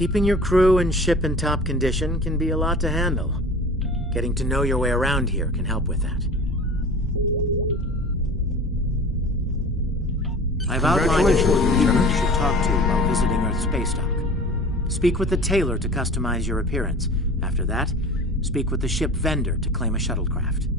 Keeping your crew and ship in top condition can be a lot to handle. Getting to know your way around here can help with that. I've outlined a short people you should talk to while visiting Earth space dock. Speak with the tailor to customize your appearance. After that, speak with the ship vendor to claim a shuttlecraft.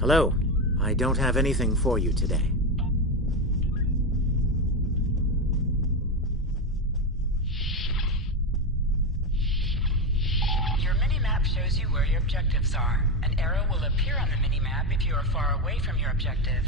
Hello. I don't have anything for you today. Your minimap shows you where your objectives are. An arrow will appear on the minimap if you are far away from your objective.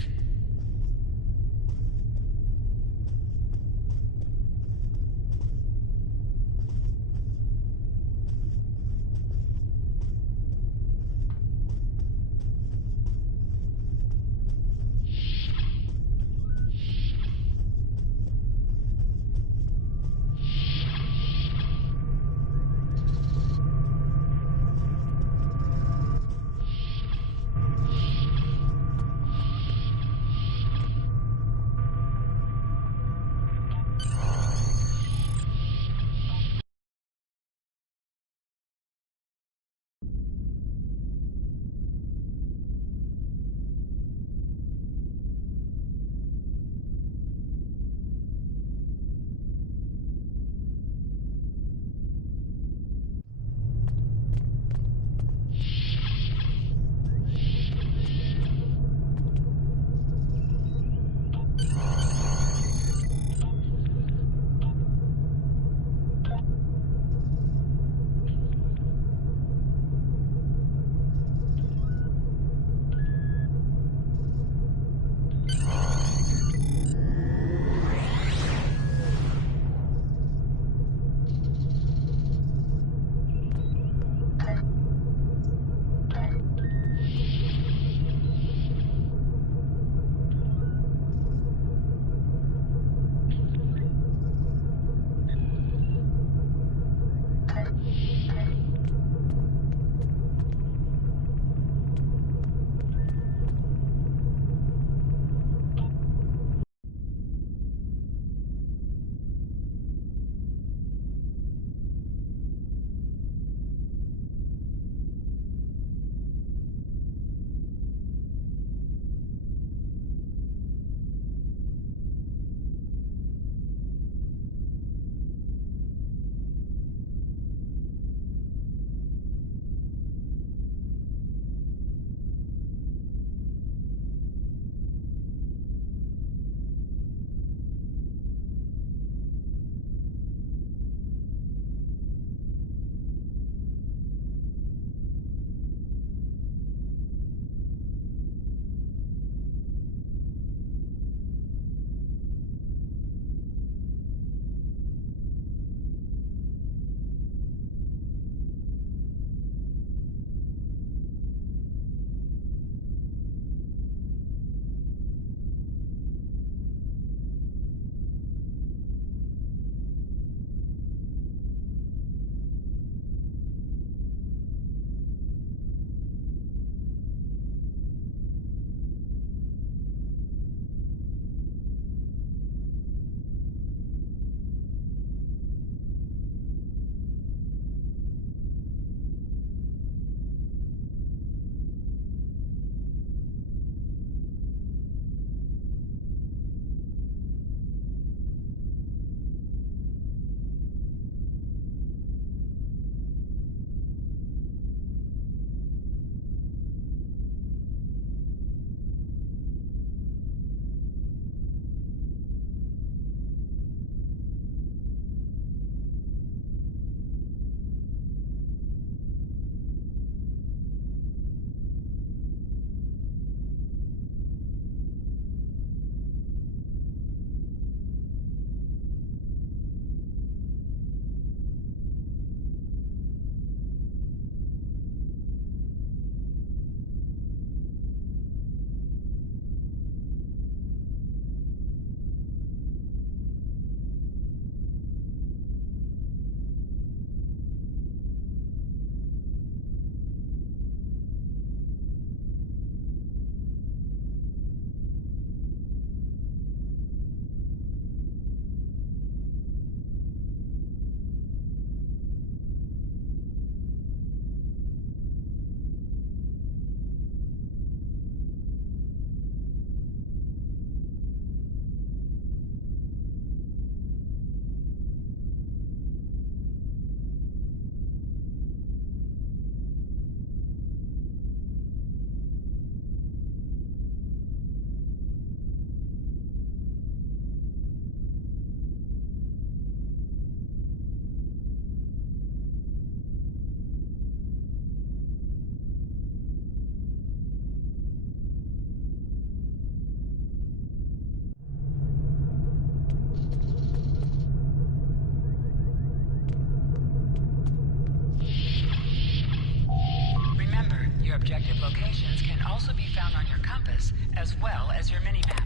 Your objective locations can also be found on your compass, as well as your minimap.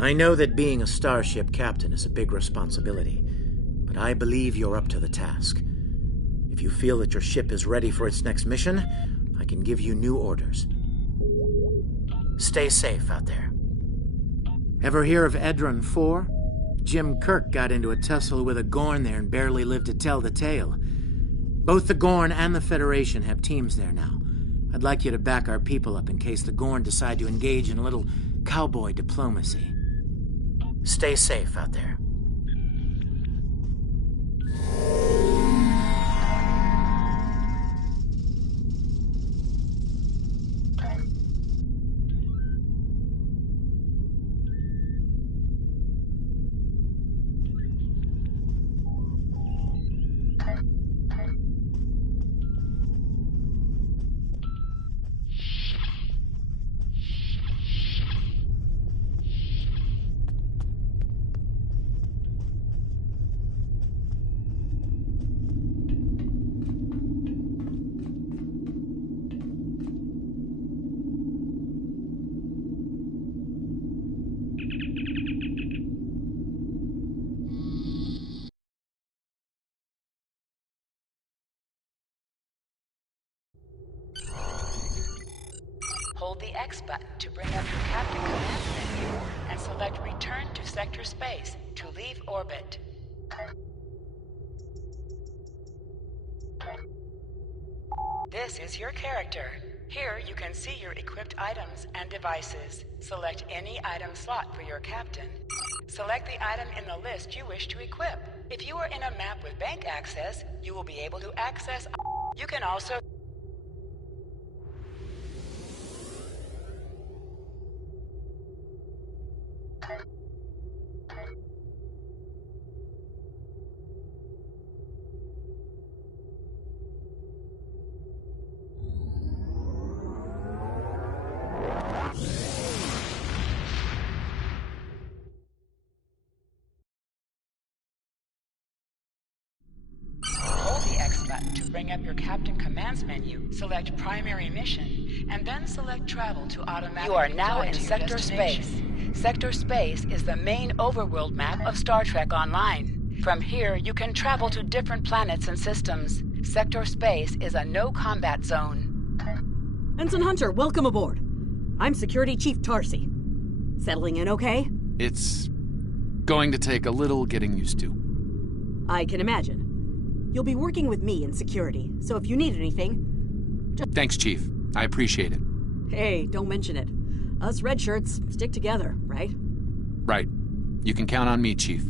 I know that being a starship captain is a big responsibility, but I believe you're up to the task. If you feel that your ship is ready for its next mission, I can give you new orders. Stay safe out there. Ever hear of Edron 4? Jim Kirk got into a tussle with a Gorn there and barely lived to tell the tale. Both the Gorn and the Federation have teams there now. I'd like you to back our people up in case the Gorn decide to engage in a little cowboy diplomacy. Stay safe out there. Hold the X button to bring up your Captain Command menu and select Return to Sector Space to leave orbit. This is your character. Here you can see your equipped items and devices. Select any item slot for your captain. Select the item in the list you wish to equip. If you are in a map with bank access, you will be able to access. You can also to bring up your Captain Commands menu, select Primary Mission, and then select Travel to automatically. You are now in Sector Space. Sector Space is the main overworld map of Star Trek Online. From here, you can travel to different planets and systems. Sector Space is a no-combat zone. Ensign Hunter, welcome aboard. I'm Security Chief Tarsi. Settling in okay? It's going to take a little getting used to. I can imagine. You'll be working with me in security, so if you need anything... Thanks, Chief. I appreciate it. Hey, don't mention it. Us red shirts stick together, right? Right. You can count on me, Chief.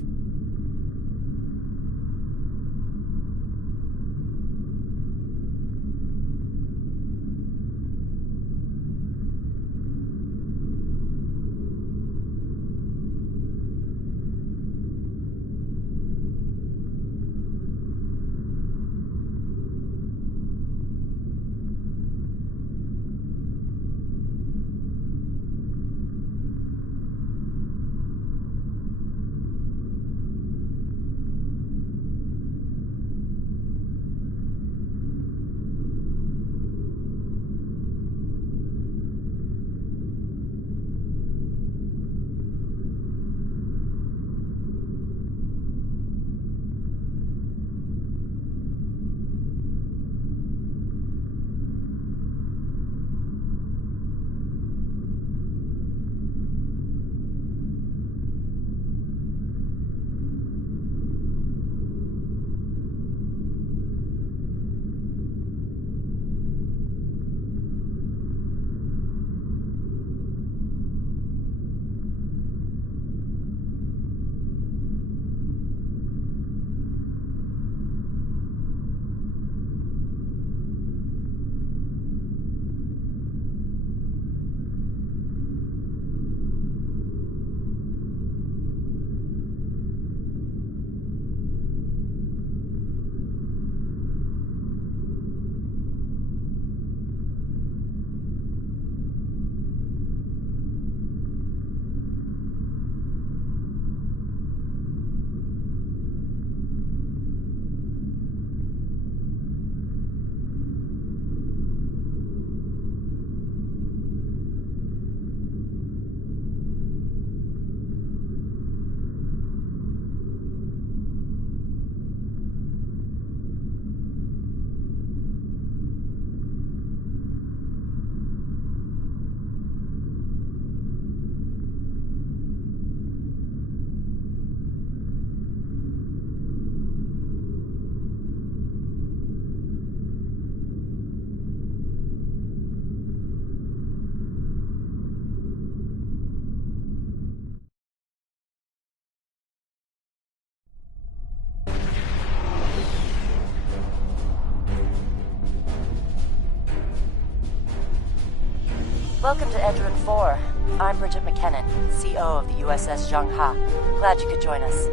Welcome to Edron 4. I'm Bridget McKinnon, CO of the USS Zhangha. Glad you could join us.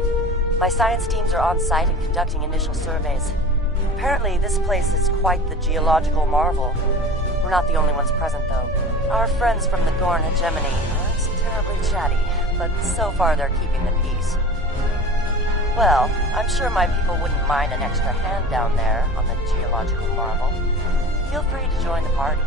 My science teams are on site and conducting initial surveys. Apparently, this place is quite the geological marvel. We're not the only ones present, though. Our friends from the Gorn hegemony aren't terribly chatty, but so far they're keeping the peace. Well, I'm sure my people wouldn't mind an extra hand down there on the geological marvel. Feel free to join the party.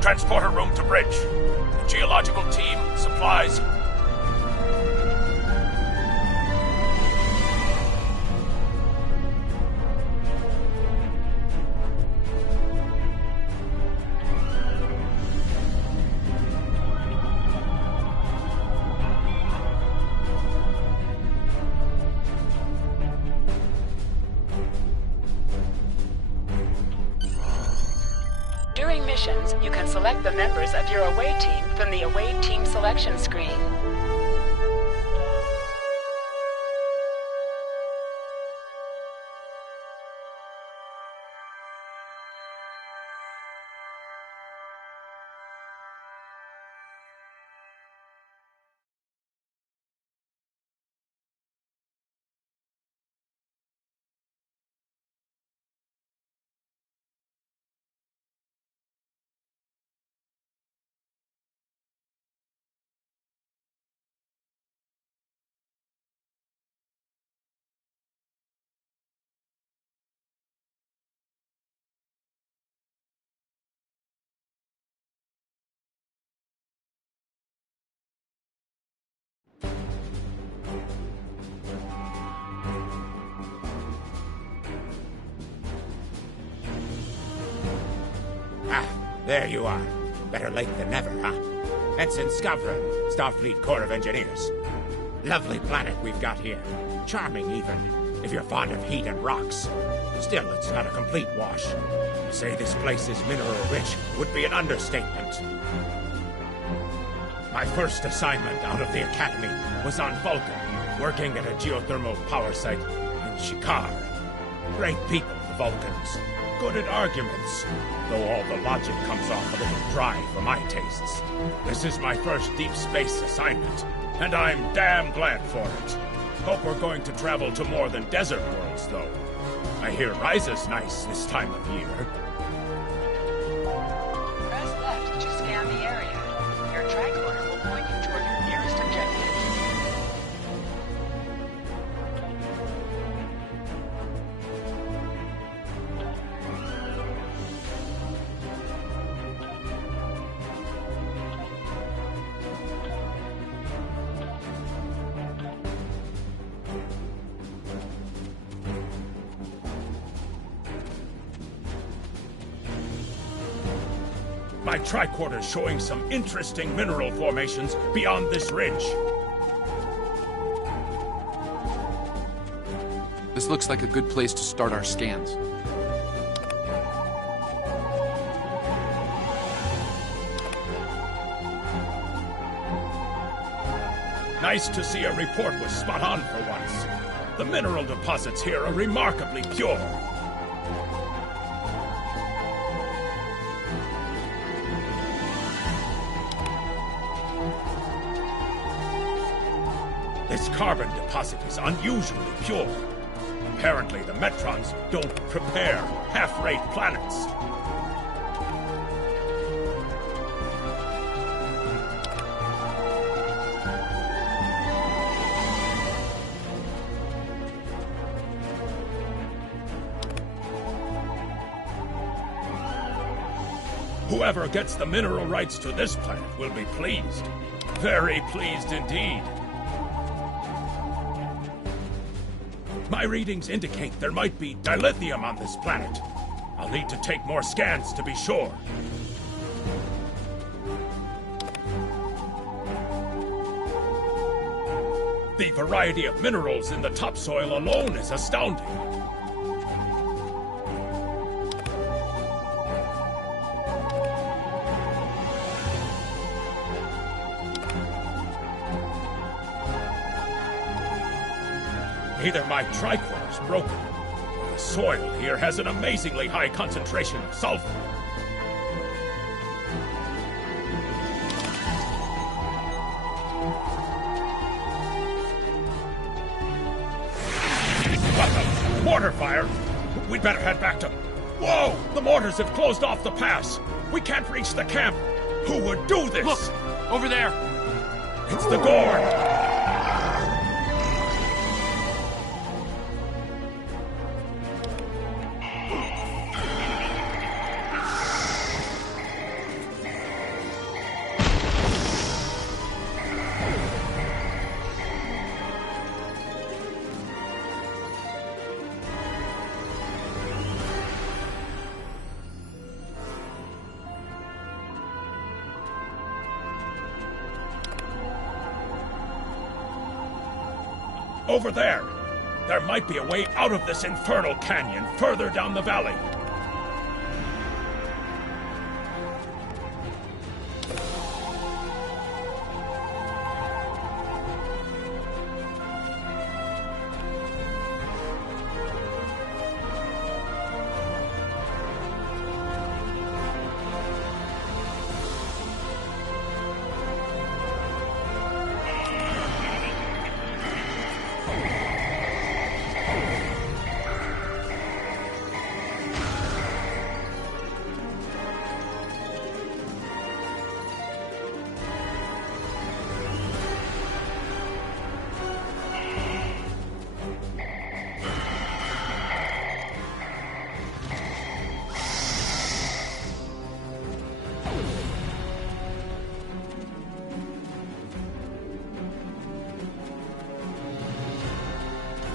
Transporter room to bridge. The geological team, supplies. During missions, you can select the members of your away team from the away team selection screen. There you are. Better late than never, huh? Ensign Skavron, Starfleet Corps of Engineers. Lovely planet we've got here. Charming, even, if you're fond of heat and rocks. Still, it's not a complete wash. To say this place is mineral-rich would be an understatement. My first assignment out of the Academy was on Vulcan, working at a geothermal power site in Shikar. Great people, the Vulcans. Good at arguments, though all the logic comes off a little dry for my tastes. This is my first deep space assignment, and I'm damn glad for it. Hope we're going to travel to more than desert worlds, though. I hear Ryza's nice this time of year. Press left to scan the area. Your tricorder will point you toward your nearest objective. My tricorder's showing some interesting mineral formations beyond this ridge. This looks like a good place to start our scans. Nice to see a report was spot on for once. The mineral deposits here are remarkably pure. This carbon deposit is unusually pure. Apparently, the Metrons don't prepare half-rate planets. Whoever gets the mineral rights to this planet will be pleased. Very pleased indeed. My readings indicate there might be dilithium on this planet. I'll need to take more scans to be sure. The variety of minerals in the topsoil alone is astounding. Either my tricorder is broken, or the soil here has an amazingly high concentration of sulfur. What the? Mortar fire? We'd better head back to... Whoa! The mortars have closed off the pass! We can't reach the camp! Who would do this? Look! Over there! It's the Gorn! Over there! There might be a way out of this infernal canyon further down the valley.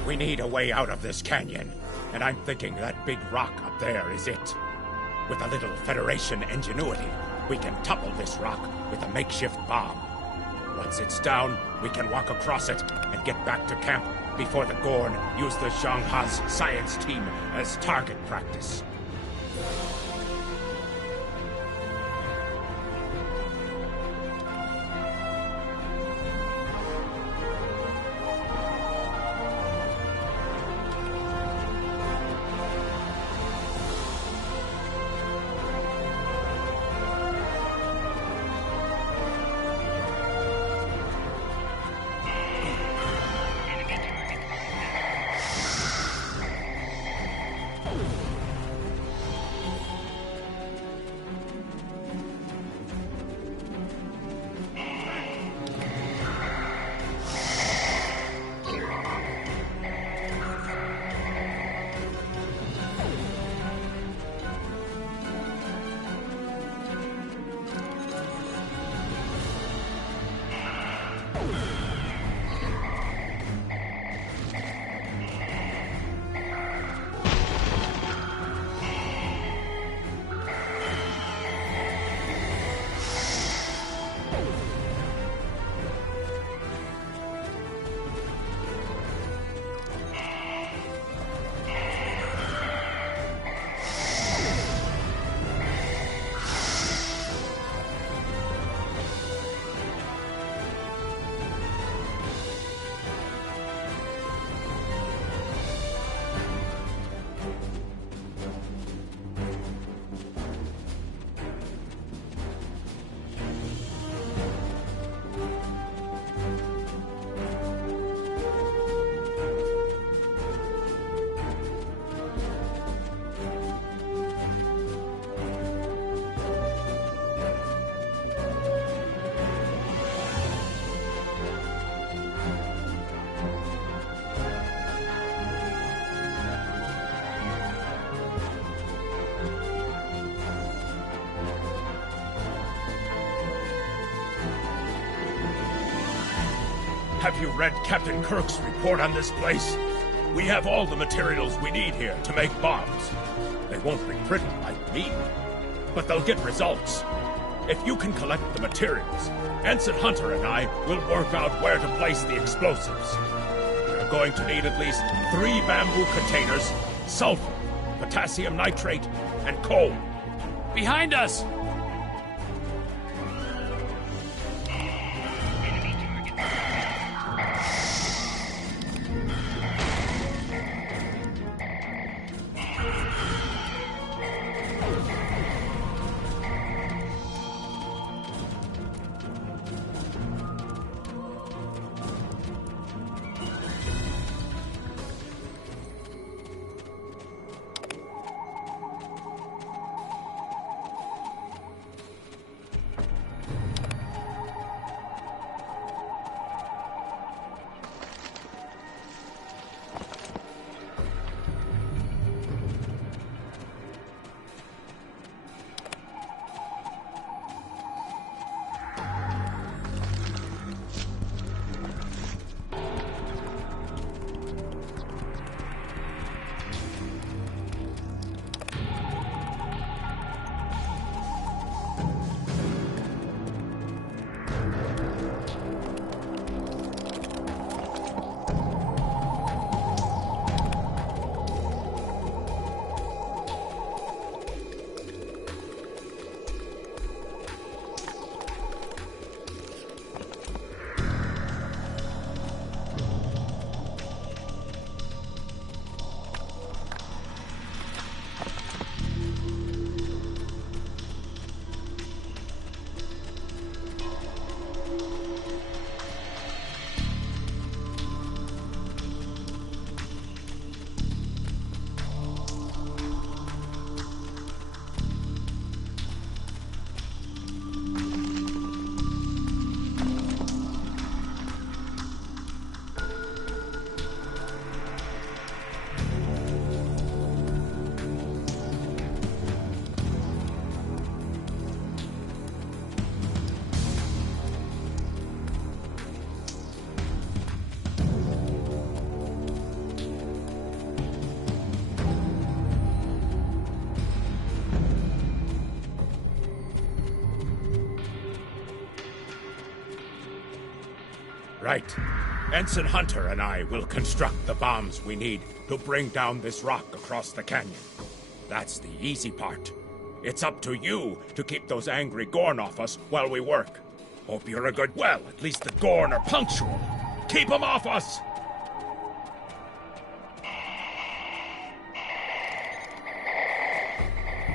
We need a way out of this canyon, and I'm thinking that big rock up there is it. With a little Federation ingenuity, we can topple this rock with a makeshift bomb. Once it's down, we can walk across it and get back to camp before the Gorn use the Zhang-Ha's science team as target practice. Have you read Captain Kirk's report on this place? We have all the materials we need here to make bombs. They won't be pretty like me, but they'll get results. If you can collect the materials, Ensign Hunter and I will work out where to place the explosives. We're going to need at least 3 bamboo containers, sulfur, potassium nitrate, and coal. Behind us! Right. Ensign Hunter and I will construct the bombs we need to bring down this rock across the canyon. That's the easy part. It's up to you to keep those angry Gorn off us while we work. Hope you're a good... Well, at least the Gorn are punctual. Keep them off us!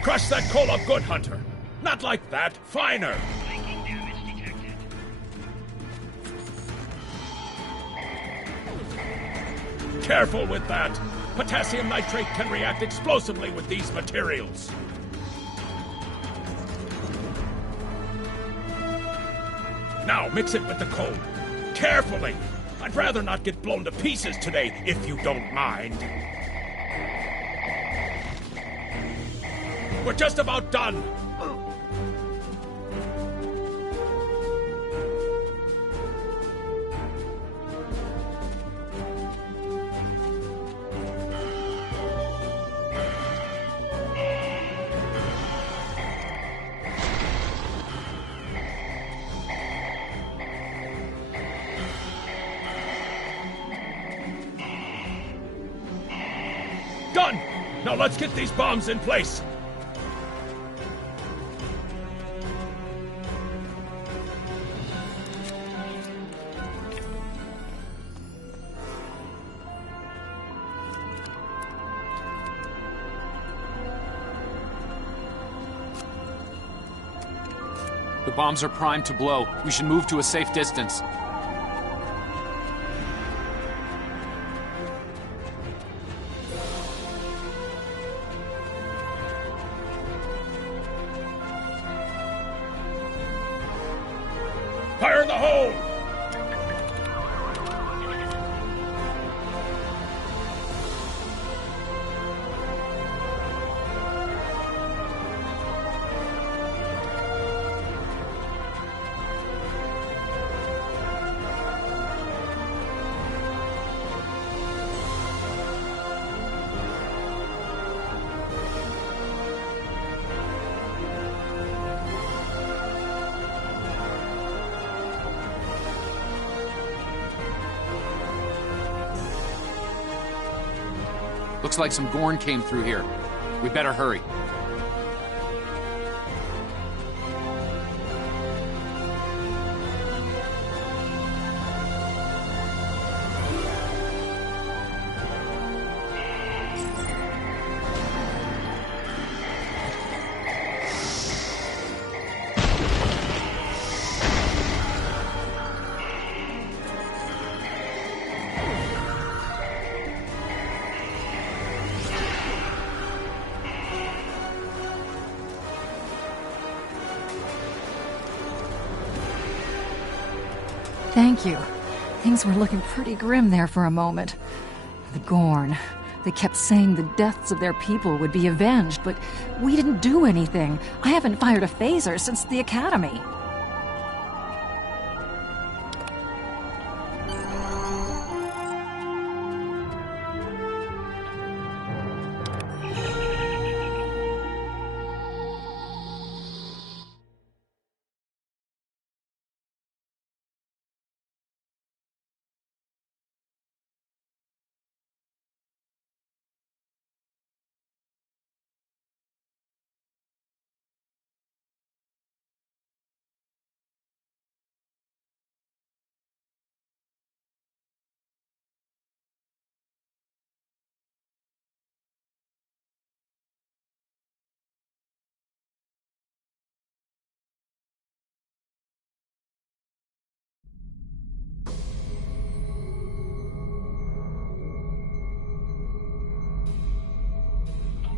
Crush that coal up good, Hunter. Not like that. Finer. Careful with that. Potassium nitrate can react explosively with these materials. Now, mix it with the coal. Carefully. I'd rather not get blown to pieces today, if you don't mind. We're just about done. Done! Now let's get these bombs in place. The bombs are primed to blow. We should move to a safe distance. Fire in the hole! Looks like some Gorn came through here. We better hurry. Thank you. Things were looking pretty grim there for a moment. The Gorn. They kept saying the deaths of their people would be avenged, but we didn't do anything. I haven't fired a phaser since the Academy.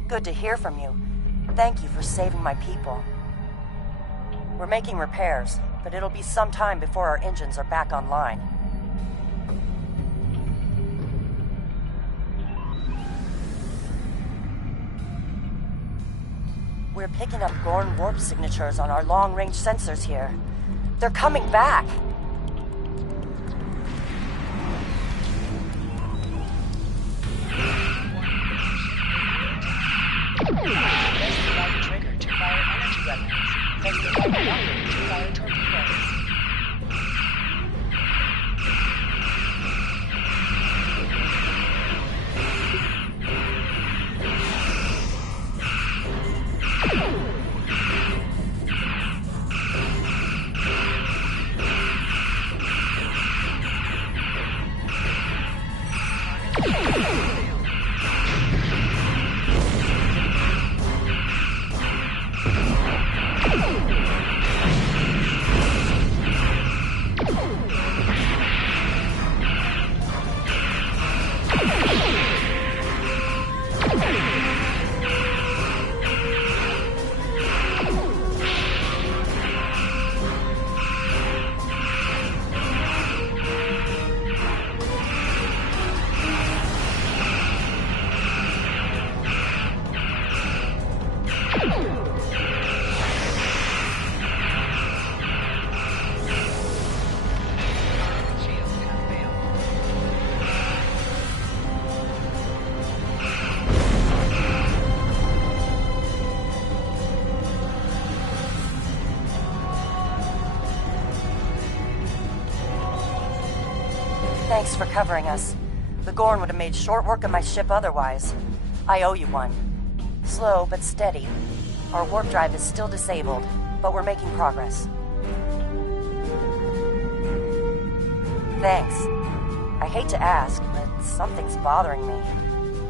Good to hear from you. Thank you for saving my people. We're making repairs, but it'll be some time before our engines are back online. We're picking up Gorn warp signatures on our long-range sensors here. They're coming back! Press the right trigger to fire energy weapons. Press the right button to fire torpedoes. Thanks for covering us. The Gorn would have made short work of my ship otherwise. I owe you one. Slow but steady. Our warp drive is still disabled, but we're making progress. Thanks. I hate to ask, but something's bothering me.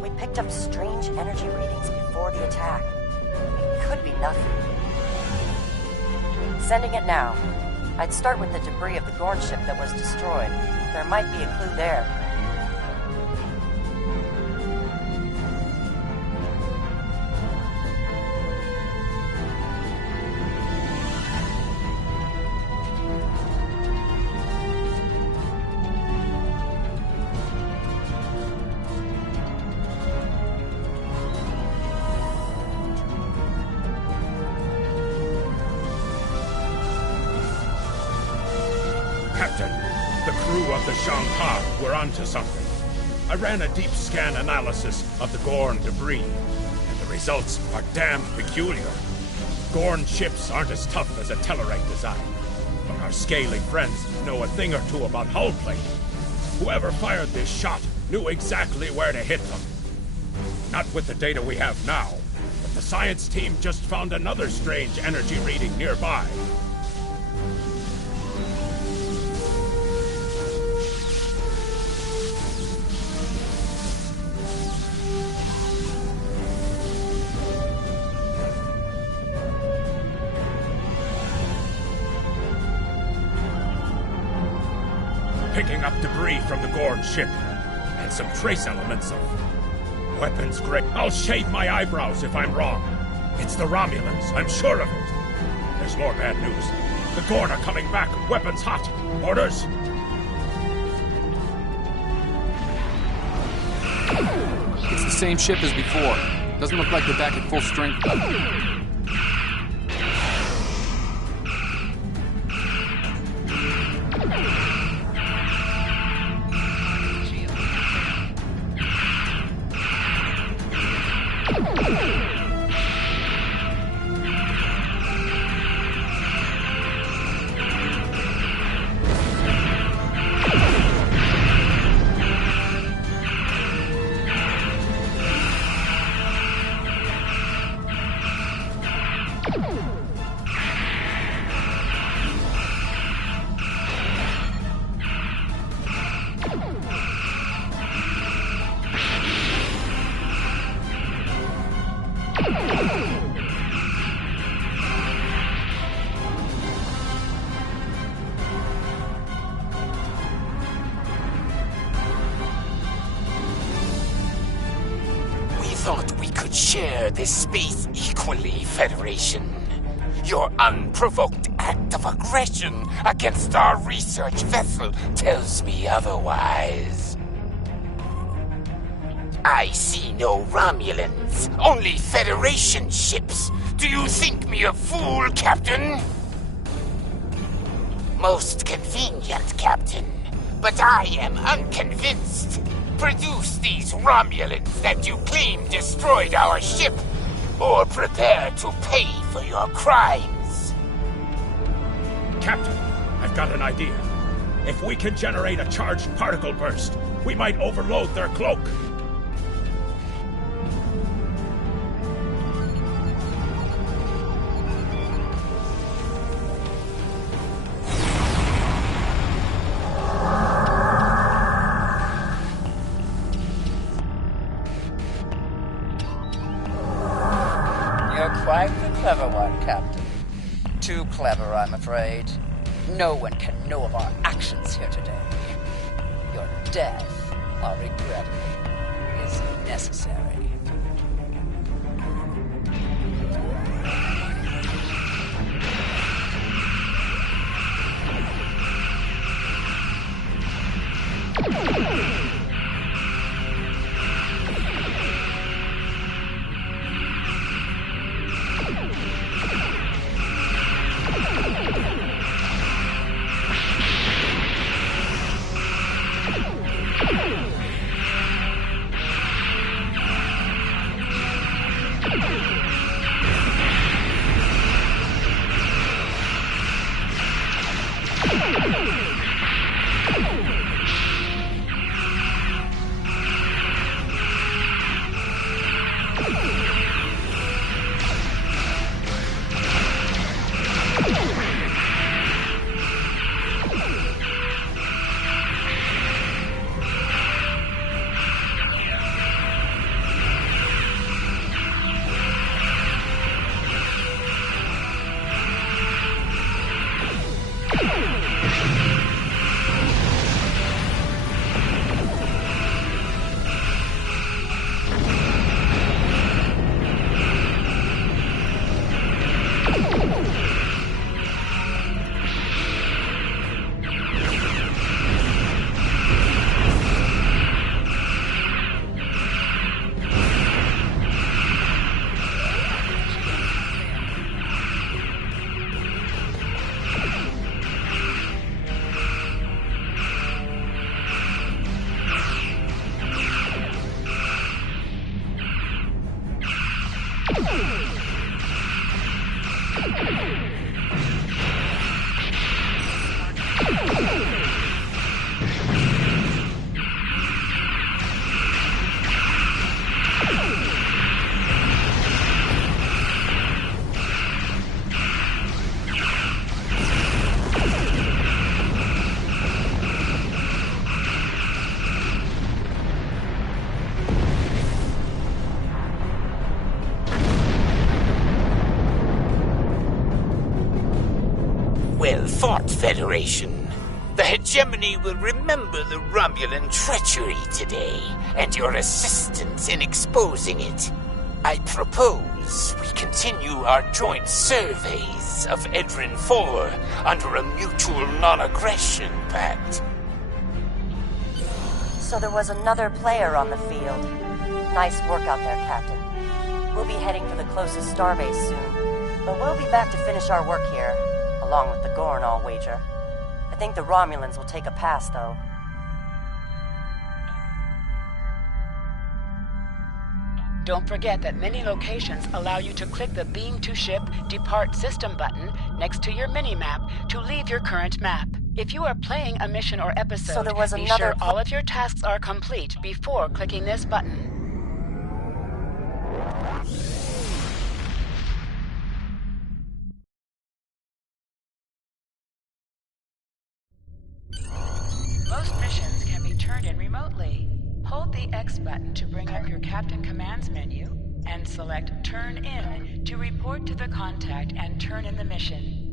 We picked up strange energy readings before the attack. It could be nothing. Sending it now. I'd start with the debris of the Gorn ship that was destroyed. There might be a clue there. Captain, the crew of the Zhang-Ha were onto something. I ran a deep scan analysis of the Gorn debris, and the results are damned peculiar. Gorn ships aren't as tough as a Tellarite design, but our scaly friends know a thing or two about hull plating. Whoever fired this shot knew exactly where to hit them. Not with the data we have now, but the science team just found another strange energy reading nearby. Picking up debris from the Gorn ship, and some trace elements of weapons grade. I'll shave my eyebrows if I'm wrong. It's the Romulans, I'm sure of it. There's more bad news. The Gorn are coming back, weapons hot. Orders? It's the same ship as before. Doesn't look like they're back at full strength. Thought we could share this space equally, Federation. Your unprovoked act of aggression against our research vessel tells me otherwise. I see no Romulans, only Federation ships. Do you think me a fool, Captain? Most convenient, Captain, but I am unconvinced. Produce these Romulans that you claim destroyed our ship, or prepare to pay for your crimes. Captain, I've got an idea. If we can generate a charged particle burst, we might overload their cloak. Quite the clever one, Captain. Too clever, I'm afraid. No one can know of our actions here today. Your death, while regrettable, is necessary. Federation. The hegemony will remember the Romulan treachery today, and your assistance in exposing it. I propose we continue our joint surveys of Edrin 4 under a mutual non-aggression pact. So there was another player on the field. Nice work out there, Captain. We'll be heading for the closest starbase soon, but we'll be back to finish our work here, along with the Gorn, I'll wager. I think the Romulans will take a pass, though. Don't forget that many locations allow you to click the Beam to Ship Depart System button next to your mini-map to leave your current map. If you are playing a mission or episode, So there was be another sure all of your tasks are complete before clicking this button. Most missions can be turned in remotely. Hold the X button to bring up your Captain Commands menu, and select Turn In to report to the contact and turn in the mission.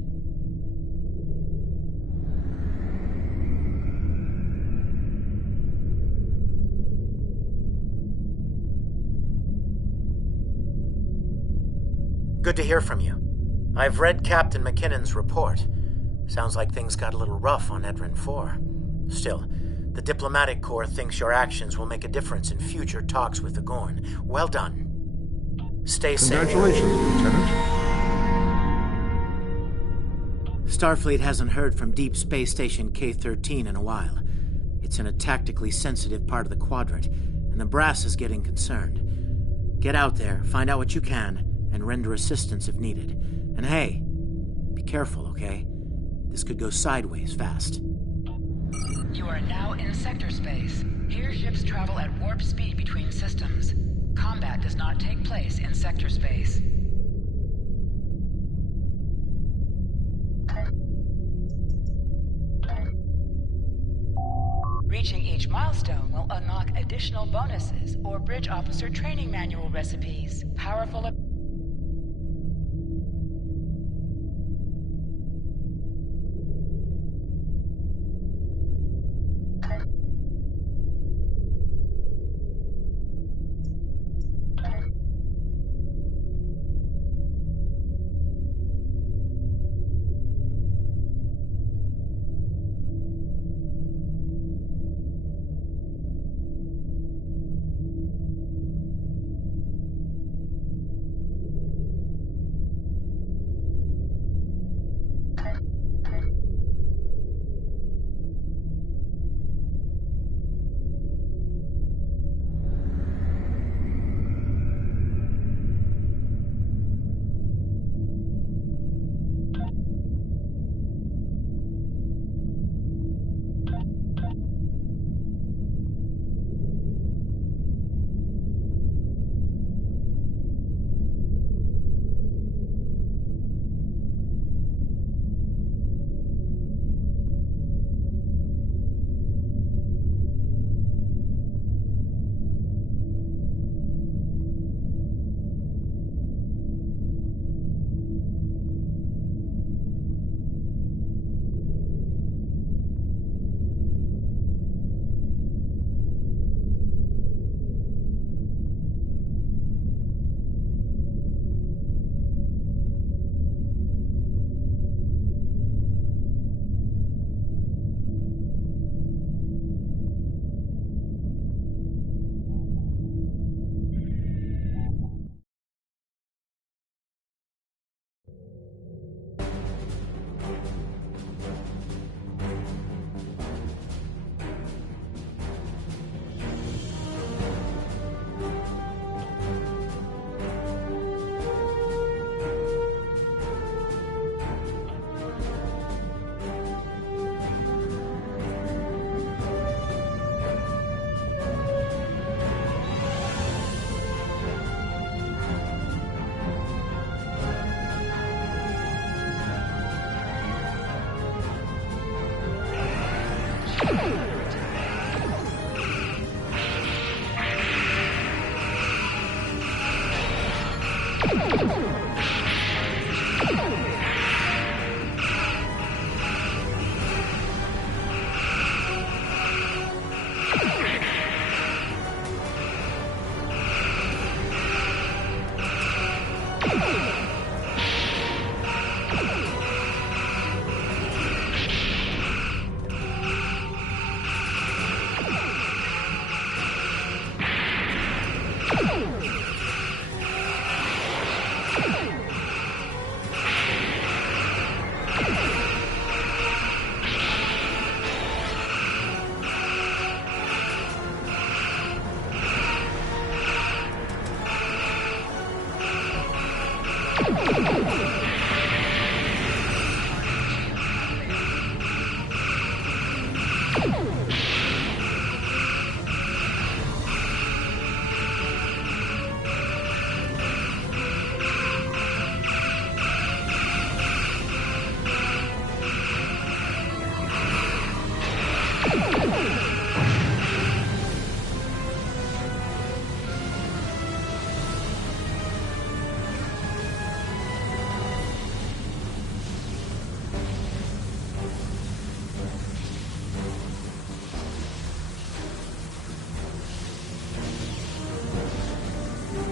Good to hear from you. I've read Captain McKinnon's report. Sounds like things got a little rough on Edrin 4. Still, the diplomatic corps thinks your actions will make a difference in future talks with the Gorn. Well done. Stay safe. Congratulations, Lieutenant. Starfleet hasn't heard from Deep Space Station K-13 in a while. It's in a tactically sensitive part of the quadrant, and the brass is getting concerned. Get out there, find out what you can, and render assistance if needed. And hey, be careful, okay? This could go sideways fast. You are now in sector space. Here ships travel at warp speed between systems. Combat does not take place in sector space. Reaching each milestone will unlock additional bonuses or bridge officer training manual recipes. Powerful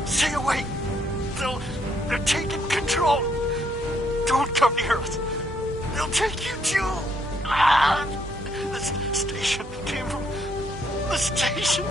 Stay away! They're taking control! Don't come near us! They'll take you too! This station came from the station!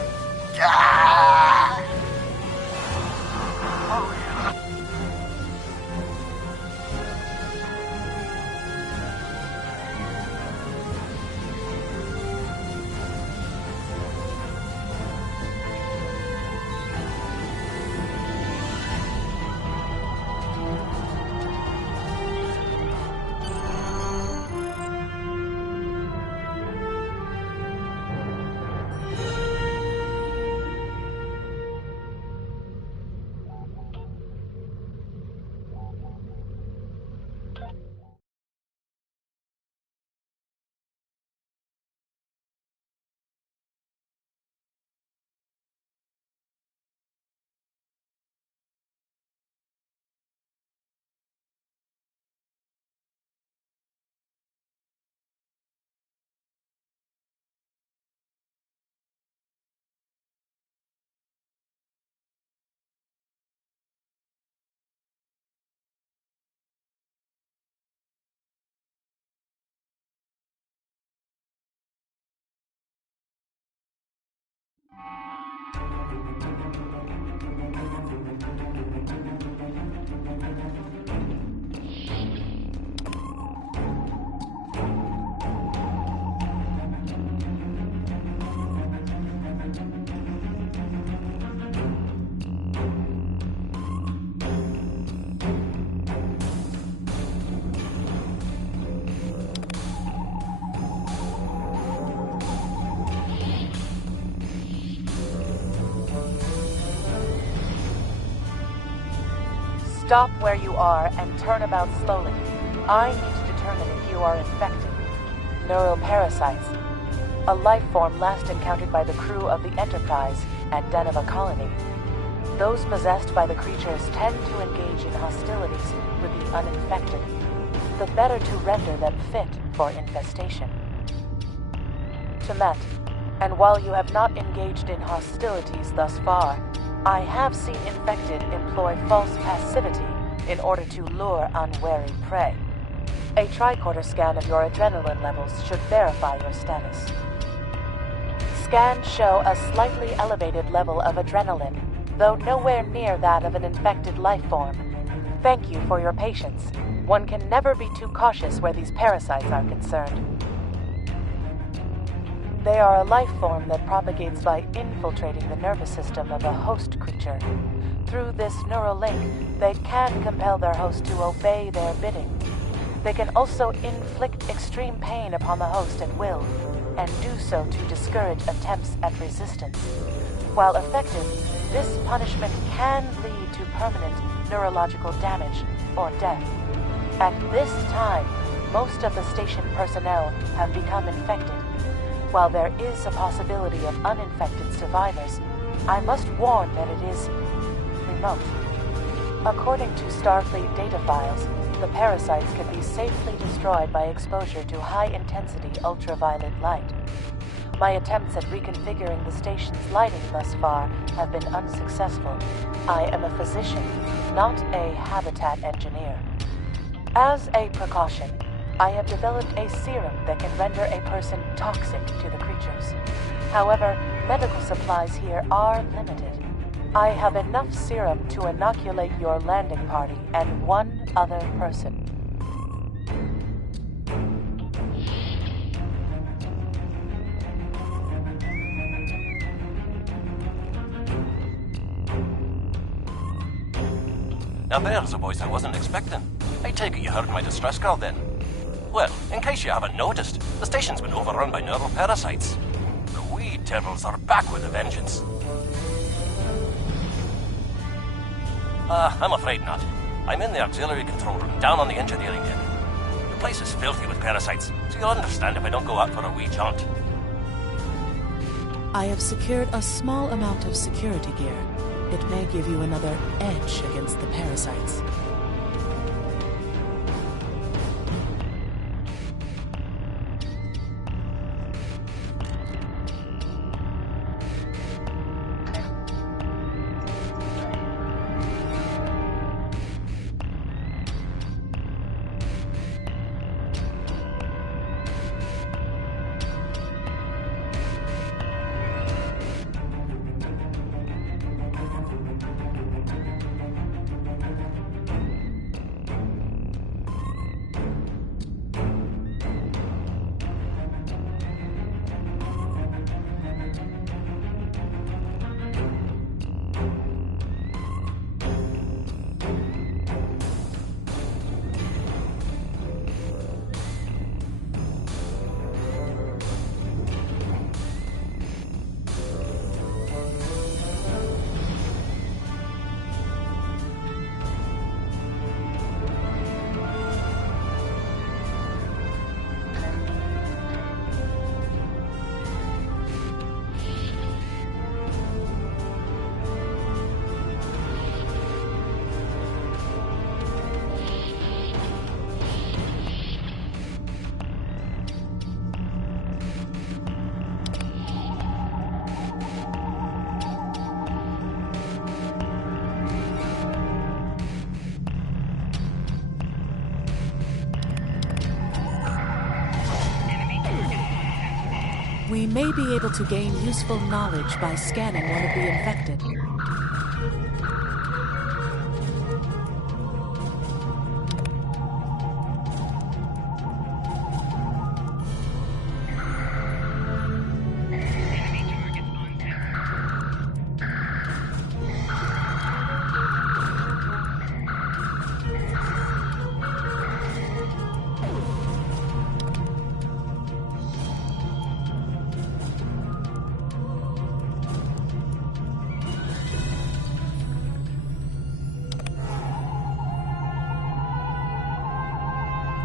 Stop where you are and turn about slowly. I need to determine if you are infected. Neuroparasites. A life form last encountered by the crew of the Enterprise at Deneva Colony. Those possessed by the creatures tend to engage in hostilities with the uninfected, the better to render them fit for infestation. Temet, and while you have not engaged in hostilities thus far, I have seen infected employ false passivity in order to lure unwary prey. A tricorder scan of your adrenaline levels should verify your status. Scans show a slightly elevated level of adrenaline, though nowhere near that of an infected life form. Thank you for your patience. One can never be too cautious where these parasites are concerned. They are a life form that propagates by infiltrating the nervous system of a host creature. Through this neural link, they can compel their host to obey their bidding. They can also inflict extreme pain upon the host at will, and do so to discourage attempts at resistance. While effective, this punishment can lead to permanent neurological damage or death. At this time, most of the station personnel have become infected. While there is a possibility of uninfected survivors, I must warn that it is remote. According to Starfleet data files, the parasites can be safely destroyed by exposure to high-intensity ultraviolet light. My attempts at reconfiguring the station's lighting thus far have been unsuccessful. I am a physician, not a habitat engineer. As a precaution, I have developed a serum that can render a person toxic to the creatures. However, medical supplies here are limited. I have enough serum to inoculate your landing party and one other person. Now there's a voice I wasn't expecting. I take it you heard my distress call then. Well, in case you haven't noticed, the station's been overrun by neural parasites. The wee devils are back with a vengeance. I'm afraid not. I'm in the auxiliary control room down on the engineering deck. The place is filthy with parasites, so you'll understand if I don't go out for a wee jaunt. I have secured a small amount of security gear. It may give you another edge against the parasites. We may be able to gain useful knowledge by scanning one of the infected.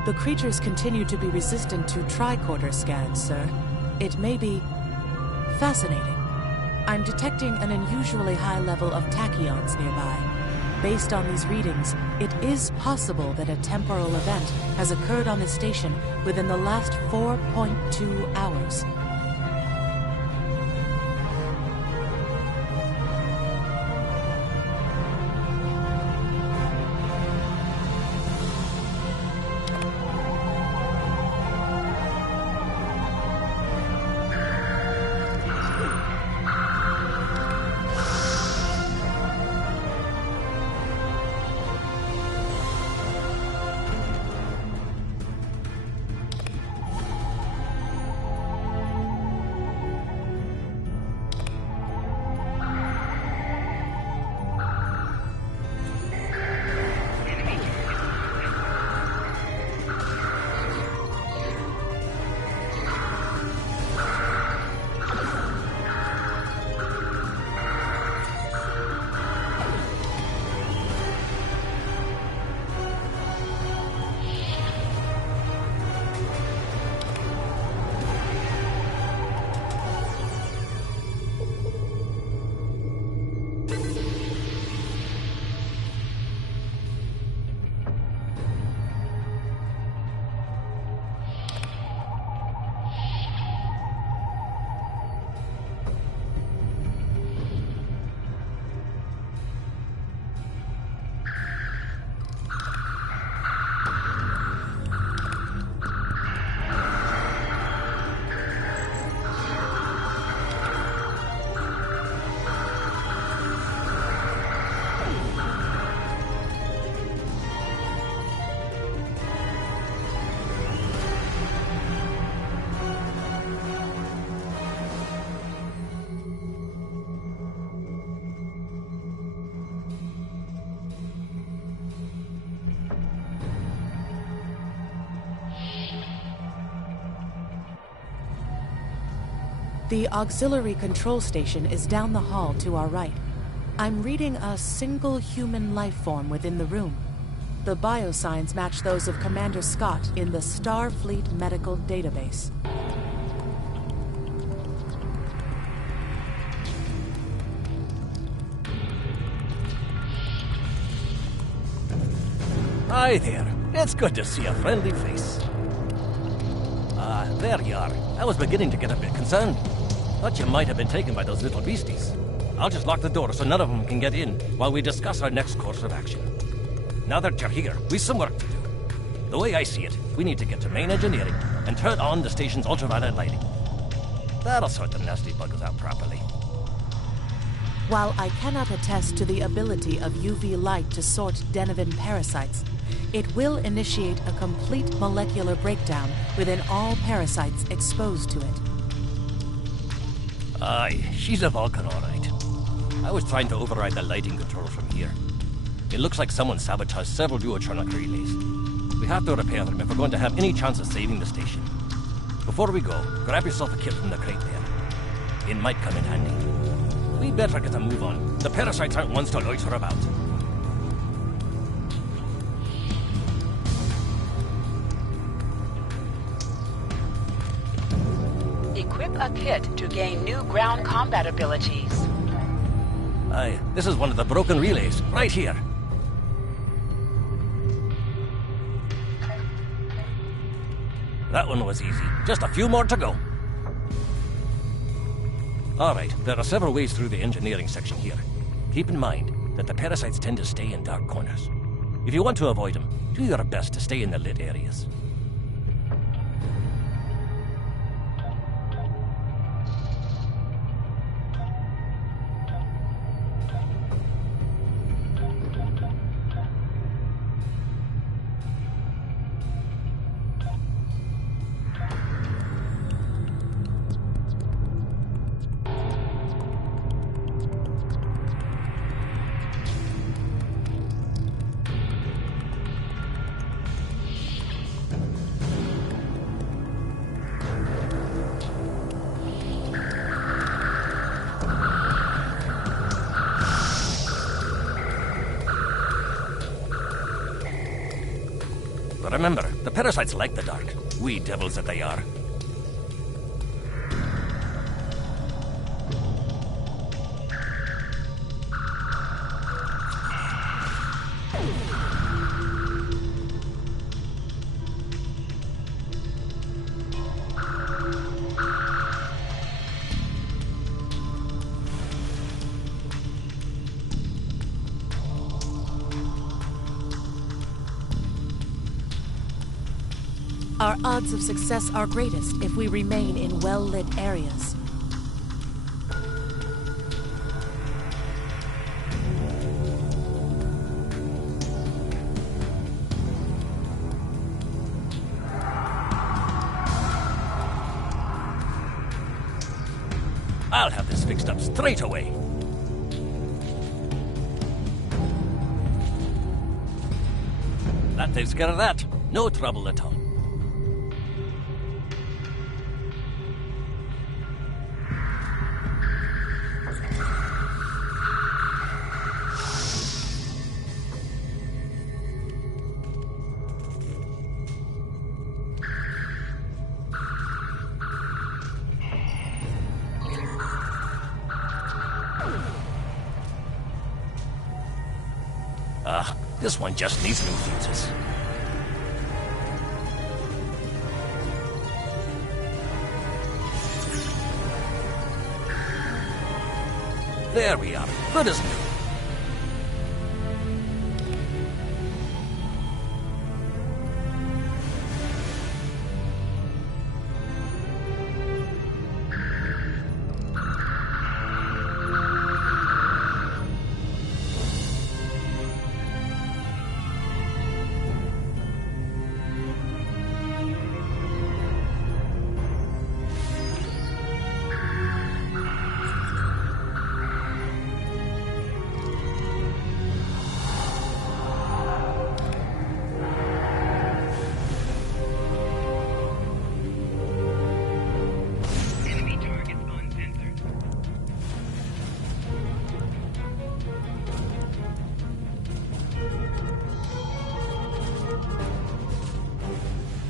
The creatures continue to be resistant to tricorder scans, sir. It may be fascinating. I'm detecting an unusually high level of tachyons nearby. Based on these readings, it is possible that a temporal event has occurred on this station within the last 4.2 hours. The auxiliary control station is down the hall to our right. I'm reading a single human life form within the room. The biosigns match those of Commander Scott in the Starfleet Medical Database. Hi there. It's good to see a friendly face. There you are. I was beginning to get a bit concerned. Thought you might have been taken by those little beasties. I'll just lock the door so none of them can get in while we discuss our next course of action. Now that you're here, we've some work to do. The way I see it, we need to get to main engineering and turn on the station's ultraviolet lighting. That'll sort the nasty buggers out properly. While I cannot attest to the ability of UV light to sort Denivan parasites, it will initiate a complete molecular breakdown within all parasites exposed to it. Aye, she's a Vulcan, all right. I was trying to override the lighting controls from here. It looks like someone sabotaged several duotronic relays. We have to repair them if we're going to have any chance of saving the station. Before we go, grab yourself a kit from the crate there. It might come in handy. We better get a move on. The parasites aren't ones to loiter about. Equip a kit to gain new ground combat abilities. Aye, this is one of the broken relays, right here. That one was easy. Just a few more to go. All right, there are several ways through the engineering section here. Keep in mind that the parasites tend to stay in dark corners. If you want to avoid them, do your best to stay in the lit areas. But remember, the parasites like the dark. Wee devils that they are. Our odds of success are greatest if we remain in well-lit areas. I'll have this fixed up straight away. That takes care of that. No trouble at all. This one just needs new fuses. There we are. Good as new.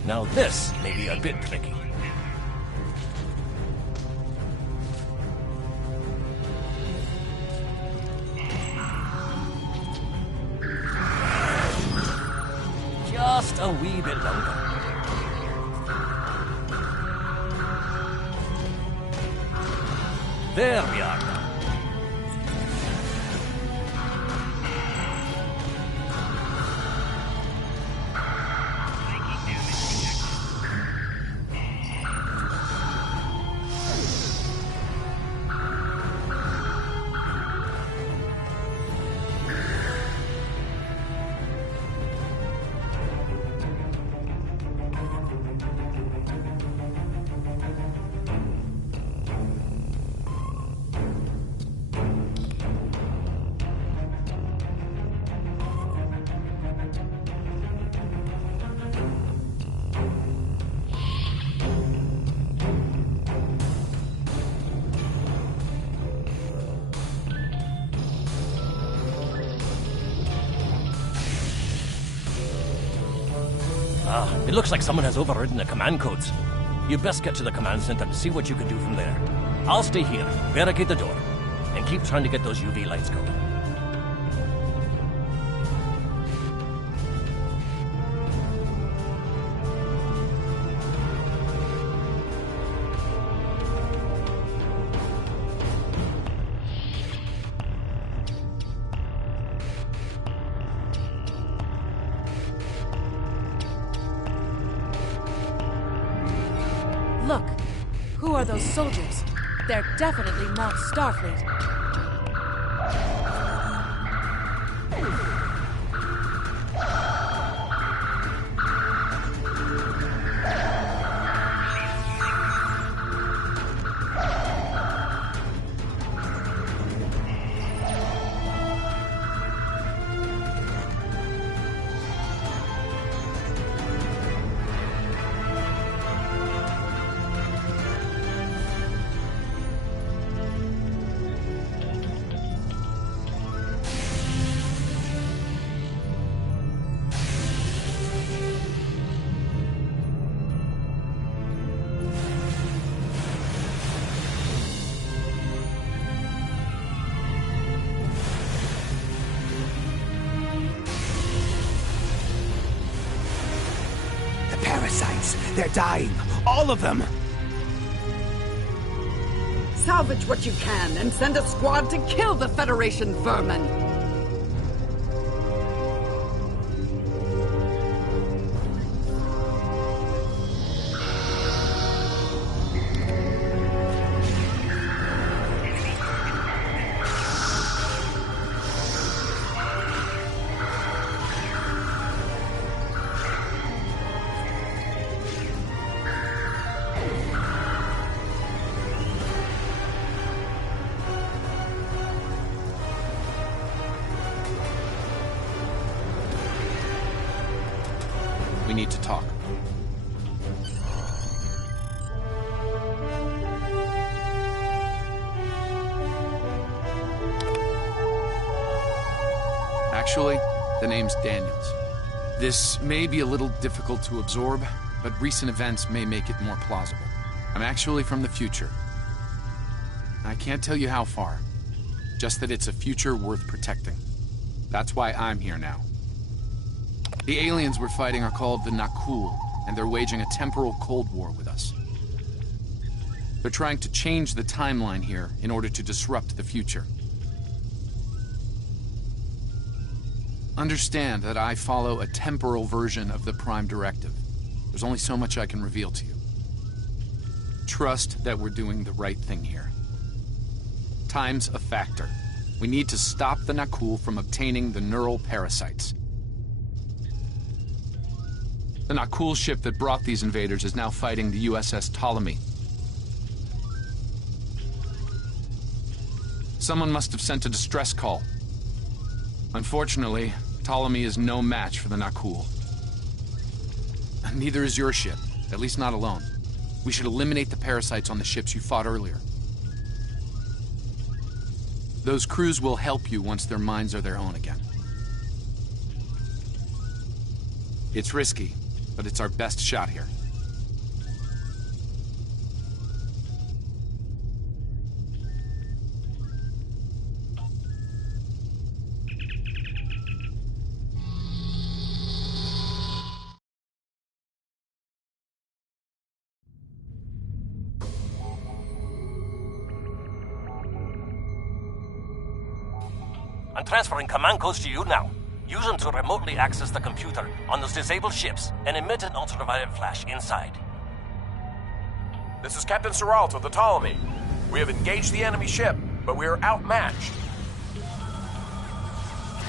Now this may be a bit tricky. Just a wee bit longer. There we are. It looks like someone has overridden the command codes. You best get to the command center and see what you can do from there. I'll stay here, barricade the door, and keep trying to get those UV lights going. Look, who are those soldiers? They're definitely not Starfleet. Parasites! They're dying! All of them! Salvage what you can and send a squad to kill the Federation vermin! We need to talk. Actually, the name's Daniels. This may be a little difficult to absorb, but recent events may make it more plausible. I'm actually from the future. I can't tell you how far, just that it's a future worth protecting. That's why I'm here now. The aliens we're fighting are called the Nakul, and they're waging a temporal Cold War with us. They're trying to change the timeline here in order to disrupt the future. Understand that I follow a temporal version of the Prime Directive. There's only so much I can reveal to you. Trust that we're doing the right thing here. Time's a factor. We need to stop the Nakul from obtaining the neural parasites. The Nakul ship that brought these invaders is now fighting the USS Ptolemy. Someone must have sent a distress call. Unfortunately, Ptolemy is no match for the Nakul. Neither is your ship, at least not alone. We should eliminate the parasites on the ships you fought earlier. Those crews will help you once their minds are their own again. It's risky, but it's our best shot here. I'm transferring command codes to you now. Use them to remotely access the computer on those disabled ships and emit an ultraviolet flash inside. This is Captain Seralt of the Ptolemy. We have engaged the enemy ship, but we are outmatched.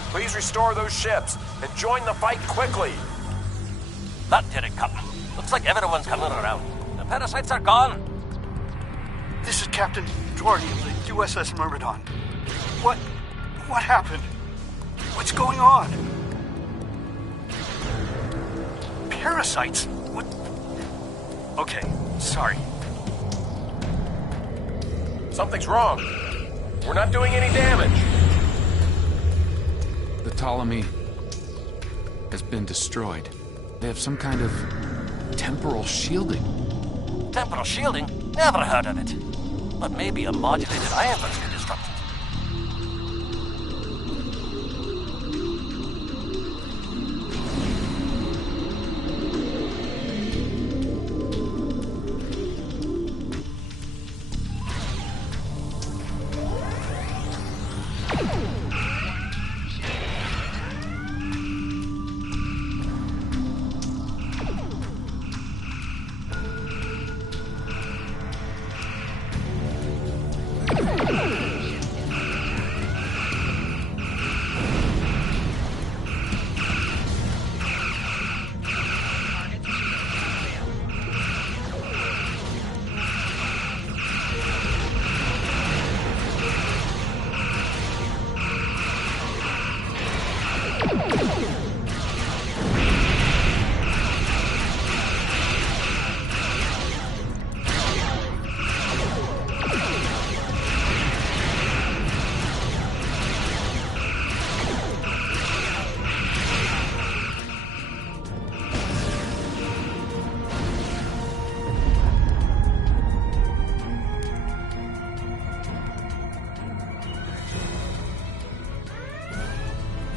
Please restore those ships and join the fight quickly. That did it, Captain. Looks like everyone's coming around. The parasites are gone. This is Captain Doherty of the USS Myrmidon. What happened? What's going on? Parasites? What? Okay, sorry. Something's wrong. We're not doing any damage. The Ptolemy has been destroyed. They have some kind of temporal shielding. Temporal shielding? Never heard of it. But maybe a modulated ion burst can disrupt it.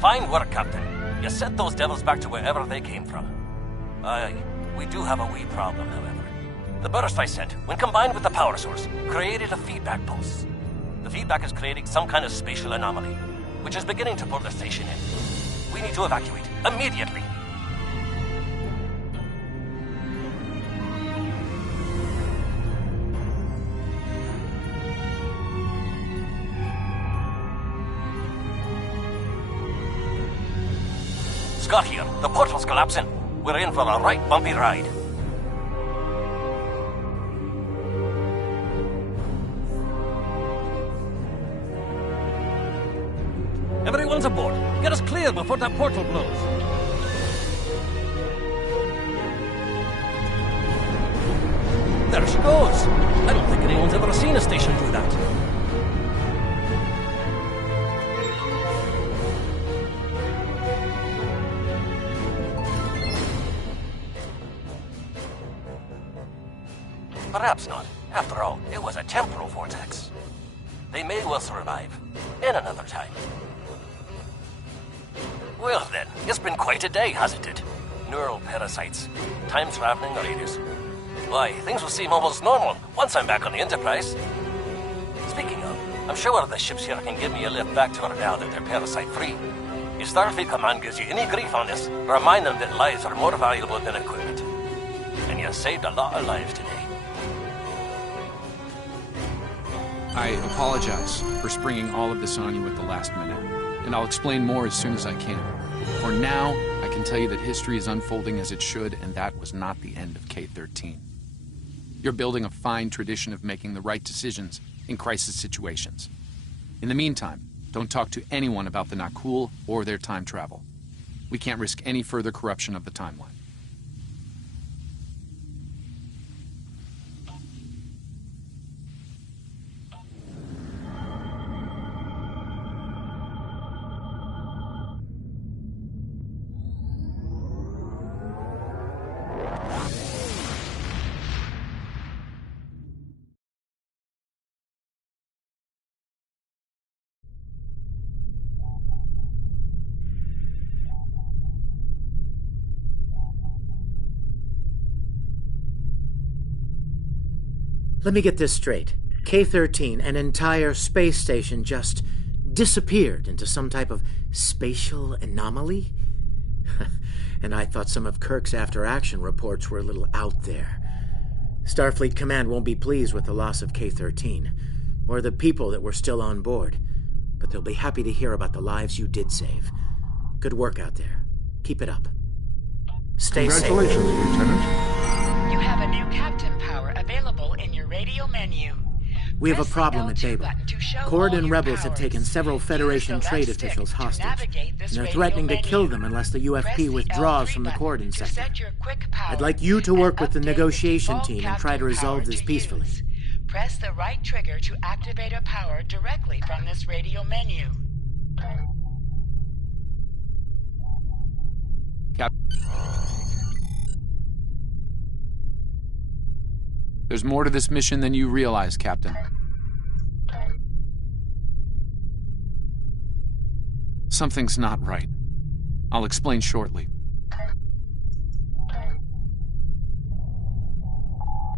Fine work, Captain. You sent those devils back to wherever they came from. Aye, we do have a wee problem, however. The burst I sent, when combined with the power source, created a feedback pulse. The feedback is creating some kind of spatial anomaly, which is beginning to pull the station in. We need to evacuate, immediately. Scott here. The portal's collapsing. We're in for a right bumpy ride. Everyone's aboard. Get us clear before that portal blows. There she goes. I don't think anyone's ever seen a station do that. Perhaps not. After all, it was a temporal vortex. They may well survive. In another time. Well then, it's been quite a day, hasn't it? Neural parasites, time-traveling raiders. Why, things will seem almost normal once I'm back on the Enterprise. Speaking of, I'm sure the ships here can give me a lift back to her now that they're parasite-free. If Starfleet Command gives you any grief on this, remind them that lives are more valuable than equipment. And you saved a lot of lives today. I apologize for springing all of this on you at the last minute, and I'll explain more as soon as I can. For now, I can tell you that history is unfolding as it should, and that was not the end of K-13. You're building a fine tradition of making the right decisions in crisis situations. In the meantime, don't talk to anyone about the Nakul or their time travel. We can't risk any further corruption of the timeline. Let me get this straight. K-13, an entire space station, just disappeared into some type of spatial anomaly? And I thought some of Kirk's after-action reports were a little out there. Starfleet Command won't be pleased with the loss of K-13, or the people that were still on board, but they'll be happy to hear about the lives you did save. Good work out there. Keep it up. Stay safe. Congratulations, Lieutenant. You have a new captain power available in your radio menu. We have a problem at Babel. Cord and rebels have taken several Federation trade officials hostage, and they're threatening to kill them unless the UFP withdraws from the Cordon sector. I'd like you to work with the negotiation team and try to resolve this peacefully. Press the right trigger to activate a power directly from this radio menu. There's more to this mission than you realize, Captain. Something's not right. I'll explain shortly.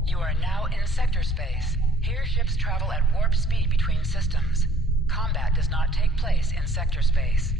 You are now in sector space. Here ships travel at warp speed between systems. Combat does not take place in sector space.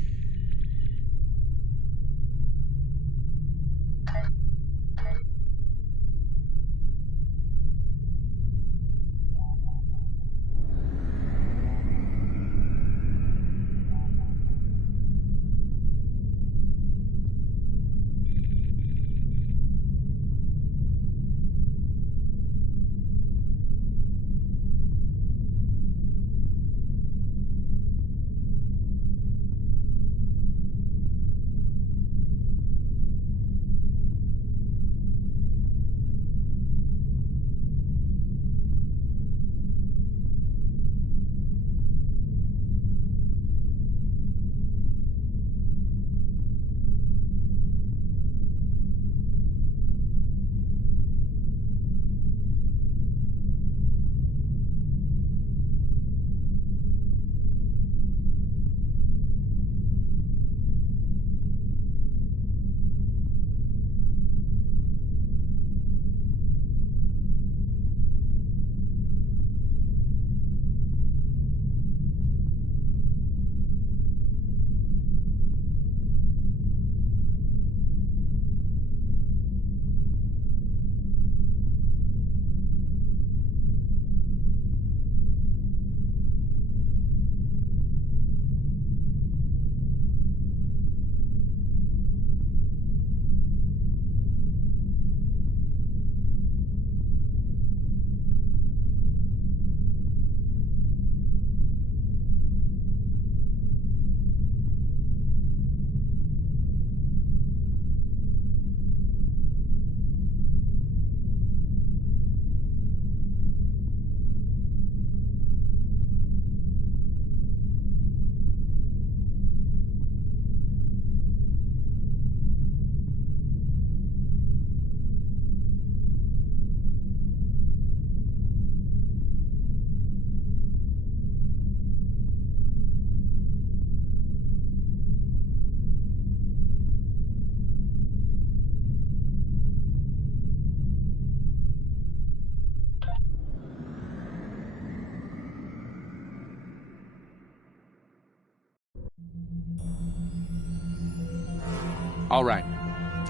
All right.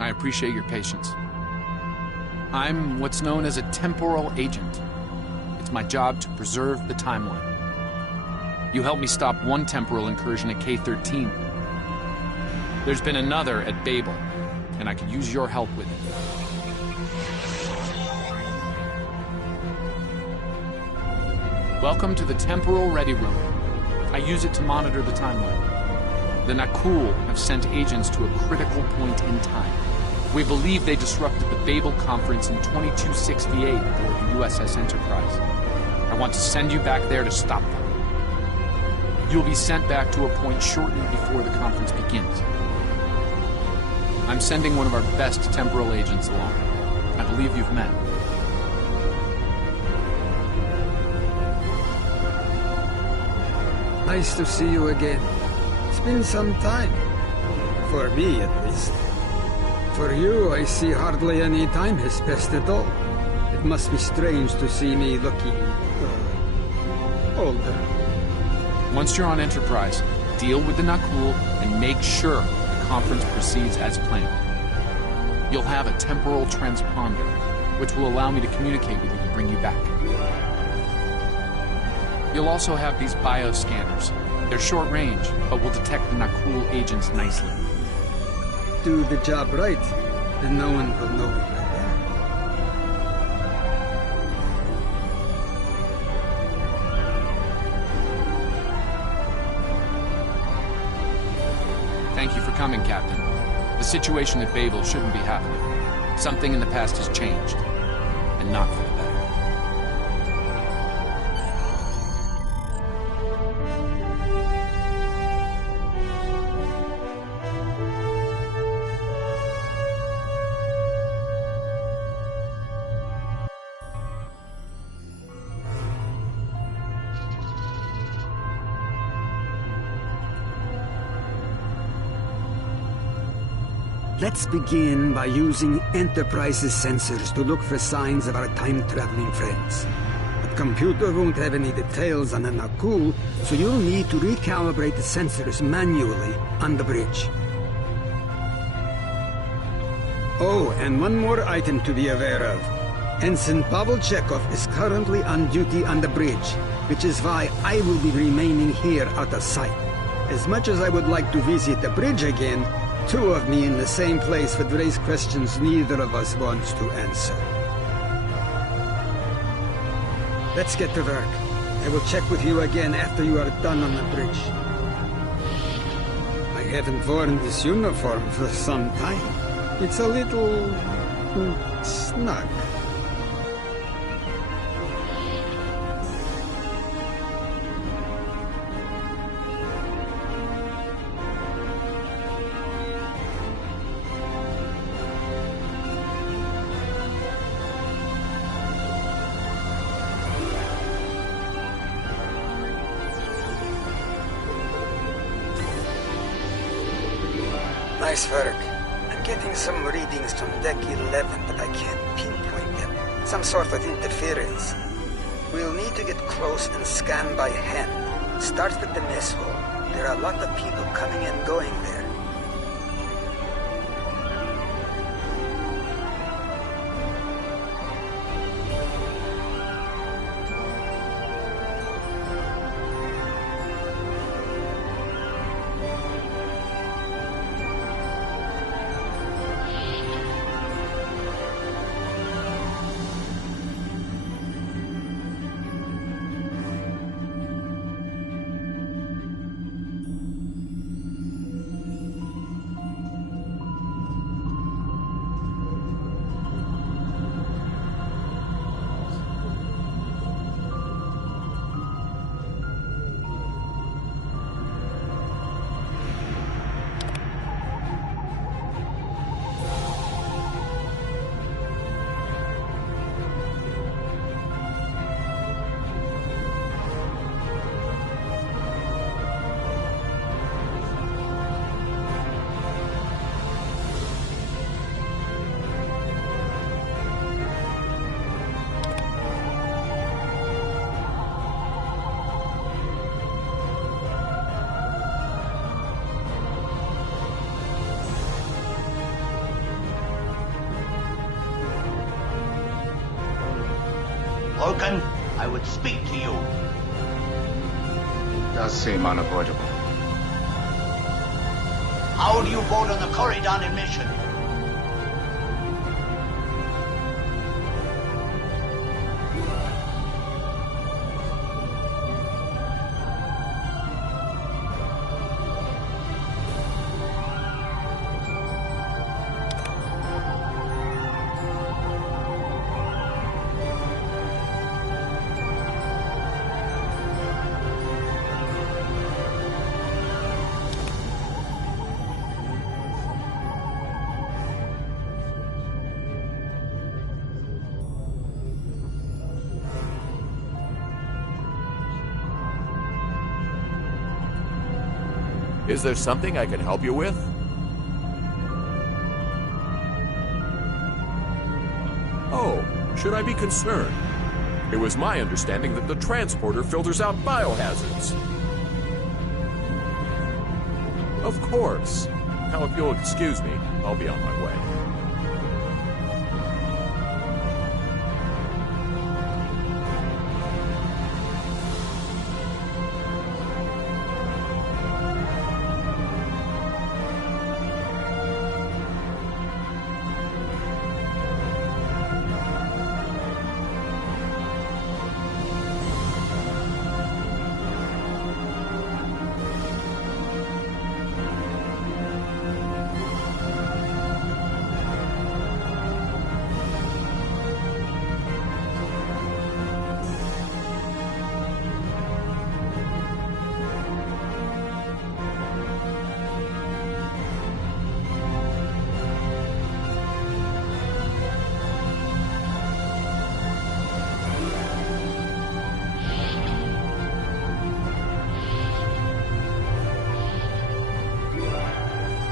I appreciate your patience. I'm what's known as a temporal agent. It's my job to preserve the timeline. You helped me stop one temporal incursion at K-13. There's been another at Babel, and I could use your help with it. Welcome to the Temporal Ready Room. I use it to monitor the timeline. The Nakul have sent agents to a critical point in time. We believe they disrupted the Babel Conference in 2268 aboard the USS Enterprise. I want to send you back there to stop them. You'll be sent back to a point shortly before the conference begins. I'm sending one of our best temporal agents along. I believe you've met. Nice to see you again. It's been some time. For me, at least. For you, I see hardly any time has passed at all. It must be strange to see me looking, older. Once you're on Enterprise, deal with the Nakul and make sure the conference proceeds as planned. You'll have a temporal transponder, which will allow me to communicate with you and bring you back. You'll also have these bioscanners. They're short range, but will detect the Nakul agents nicely. Do the job right, and no one will know we're there. Thank you for coming, Captain. The situation at Babel shouldn't be happening. Something in the past has changed, and not for the better. Let's begin by using Enterprise's sensors to look for signs of our time-traveling friends. The computer won't have any details on the Nakul, so you'll need to recalibrate the sensors manually on the bridge. Oh, and one more item to be aware of. Ensign Pavel Chekhov is currently on duty on the bridge, which is why I will be remaining here out of sight. As much as I would like to visit the bridge again, two of me in the same place would raise questions neither of us wants to answer. Let's get to work. I will check with you again after you are done on the bridge. I haven't worn this uniform for some time. It's a little snug. Nice work. I'm getting some readings from Deck 11, but I can't pinpoint them. Some sort of interference. We'll need to get close and scan by hand. Start at the mess hall. There are a lot of people coming and going there. Vulcan, I would speak to you. Does seem unavoidable. How do you vote on the Corridon mission? Is there something I can help you with? Oh, Should I be concerned? It was my understanding that the transporter filters out biohazards. Of course. Now, if you'll excuse me, I'll be on my way.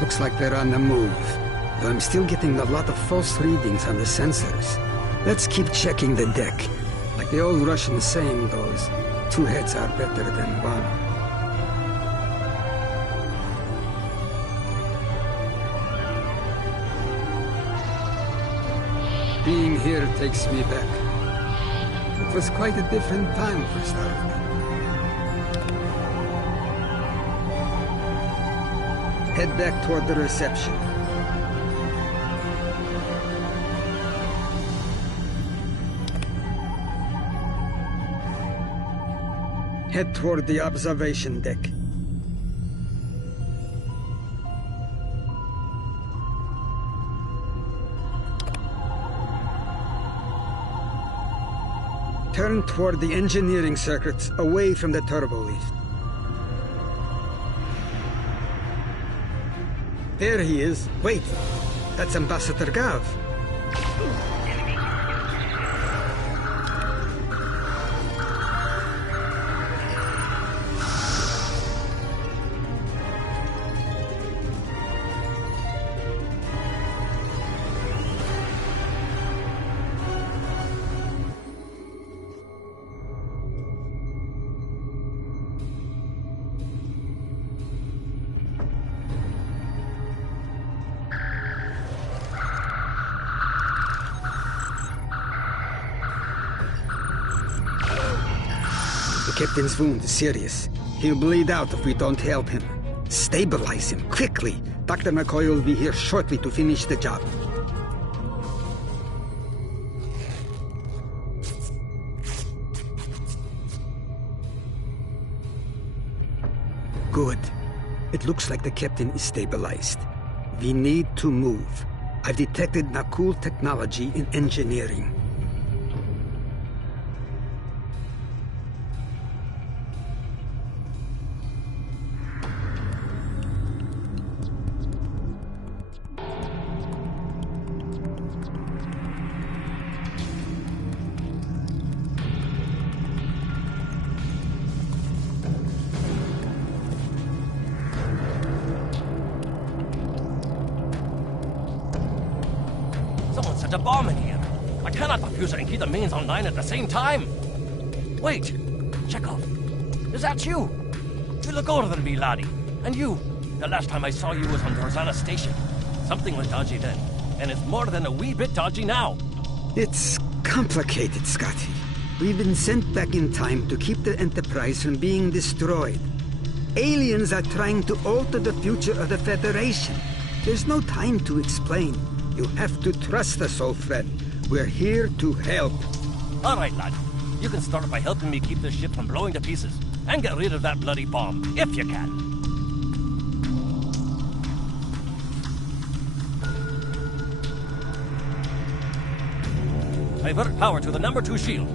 Looks like they're on the move, though I'm still getting a lot of false readings on the sensors. Let's keep checking the deck. Like the old Russian saying goes, 2 heads are better than 1. Being here takes me back. It was quite a different time for starting. Head back toward the reception. Head toward the observation deck. Turn toward the engineering circuits away from the turbo lift. There he is. Wait, that's Ambassador Gav. The captain's wound is serious. He'll bleed out if we don't help him. Stabilize him, quickly. Dr. McCoy will be here shortly to finish the job. Good. It looks like the captain is stabilized. We need to move. I've detected Nakul technology in engineering. Someone set a bomb in here. I cannot defuse it and keep the mains online at the same time. Wait, Chekhov, is that you? You look older than me, laddie. And you, the last time I saw you was on Dorzana Station. Something was dodgy then, and it's more than a wee bit dodgy now. It's complicated, Scotty. We've been sent back in time to keep the Enterprise from being destroyed. Aliens are trying to alter the future of the Federation. There's no time to explain. You have to trust us, old friend. We're here to help. All right, lad. You can start by helping me keep this ship from blowing to pieces. And get rid of that bloody bomb, if you can. Divert power to the number 2 shield.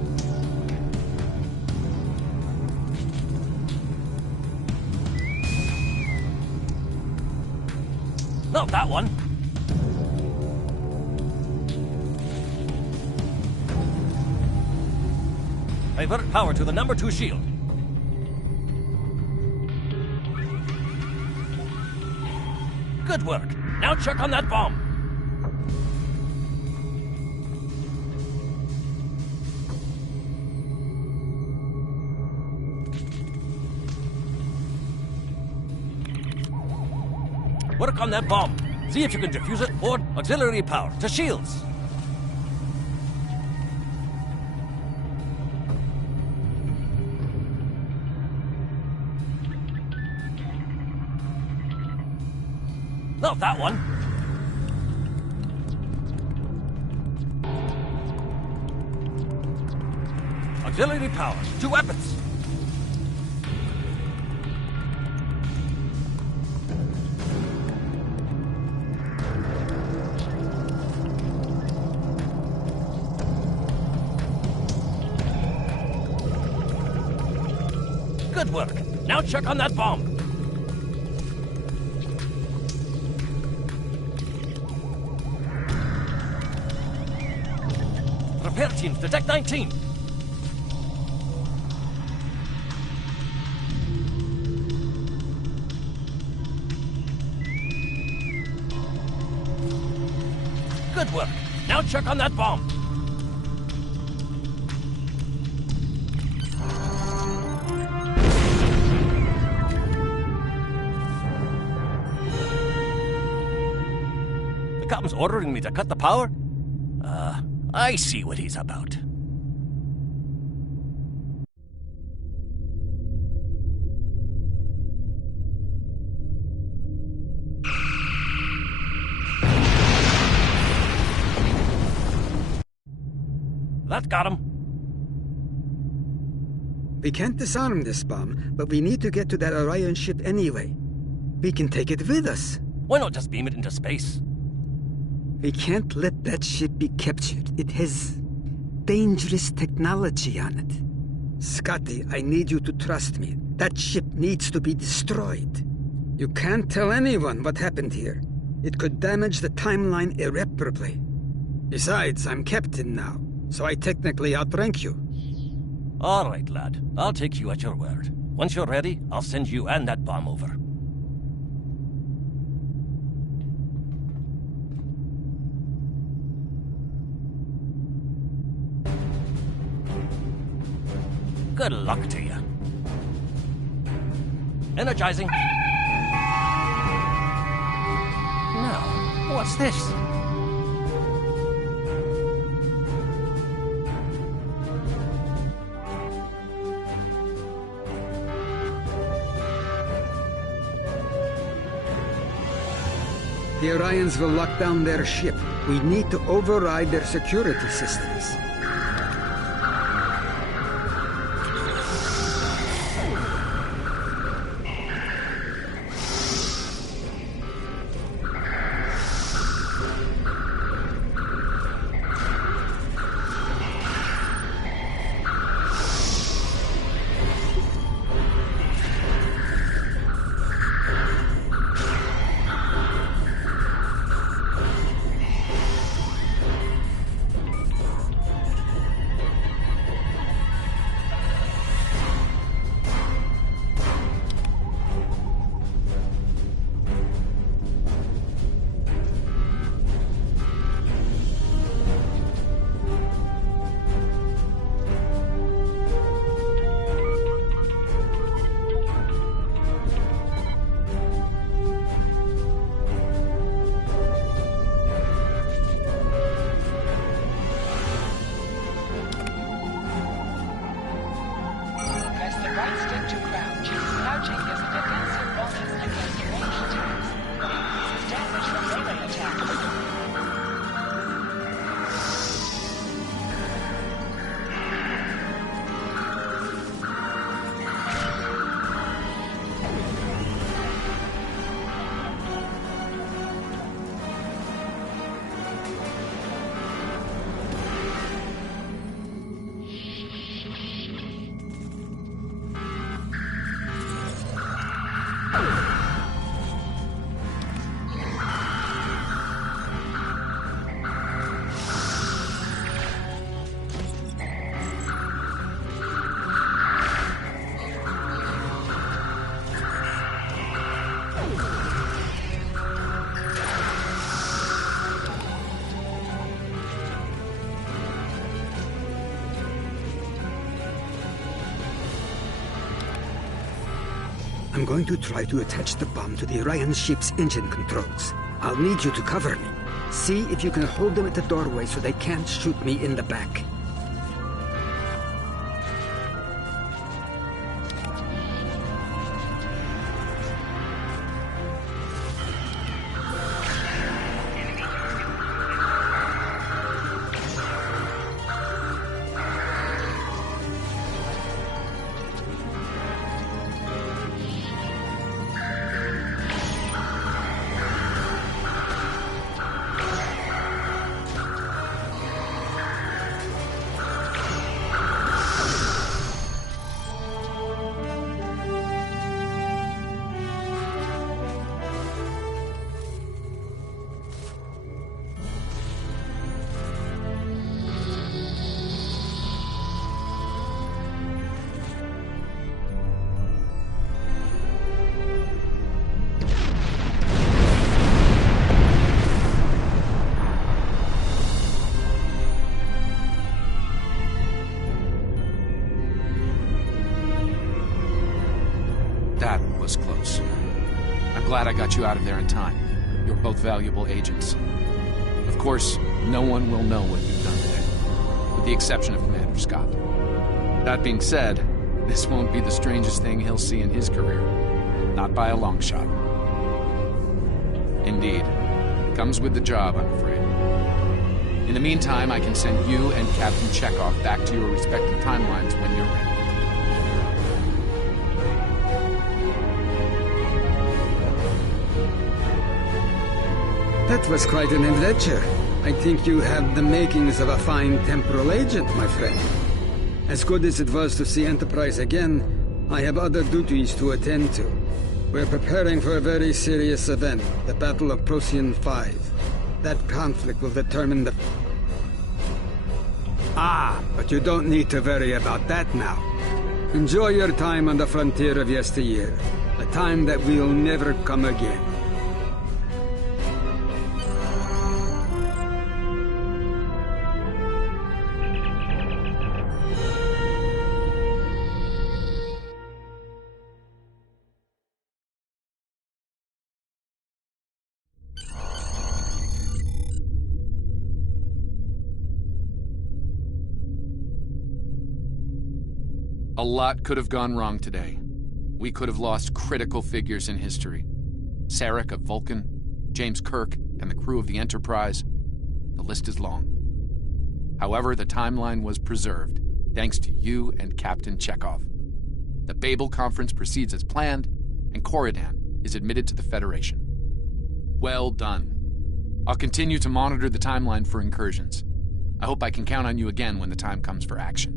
Not that one. Divert power to the number 2 shield. Good work. Now check on that bomb. Work on that bomb. See if you can defuse it or auxiliary power to shields. Not that one. Auxiliary power to weapons. Good work. Now check on that bomb. Repair teams, detect 19. Good work. Now check on that bomb. The captain's ordering me to cut the power? I see what he's about. That got him. We can't disarm this bomb, but we need to get to that Orion ship anyway. We can take it with us. Why not just beam it into space? We can't let that ship be captured. It has dangerous technology on it. Scotty, I need you to trust me. That ship needs to be destroyed. You can't tell anyone what happened here. It could damage the timeline irreparably. Besides, I'm captain now, so I technically outrank you. All right, lad. I'll take you at your word. Once you're ready, I'll send you and that bomb over. Good luck to you. Energizing. Now, what's this? The Orions will lock down their ship. We need to override their security systems. I'm going to try to attach the bomb to the Orion ship's engine controls. I'll need you to cover me. See if you can hold them at the doorway so they can't shoot me in the back. That was close. I'm glad I got you out of there in time. You're both valuable agents. Of course, no one will know what you've done today, with the exception of Commander Scott. That being said, this won't be the strangest thing he'll see in his career. Not by a long shot. Indeed. Comes with the job, I'm afraid. In the meantime, I can send you and Captain Chekhov back to your respective timelines when you're ready. That was quite an adventure. I think you have the makings of a fine temporal agent, my friend. As good as it was to see Enterprise again, I have other duties to attend to. We're preparing for a very serious event, the Battle of Procyon 5. That conflict will determine the... but you don't need to worry about that now. Enjoy your time on the frontier of yesteryear, a time that will never come again. A lot could have gone wrong today. We could have lost critical figures in history. Sarek of Vulcan, James Kirk, and the crew of the Enterprise. The list is long. However, the timeline was preserved, thanks to you and Captain Chekhov. The Babel Conference proceeds as planned, and Corridan is admitted to the Federation. Well done. I'll continue to monitor the timeline for incursions. I hope I can count on you again when the time comes for action.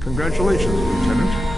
Congratulations, Lieutenant.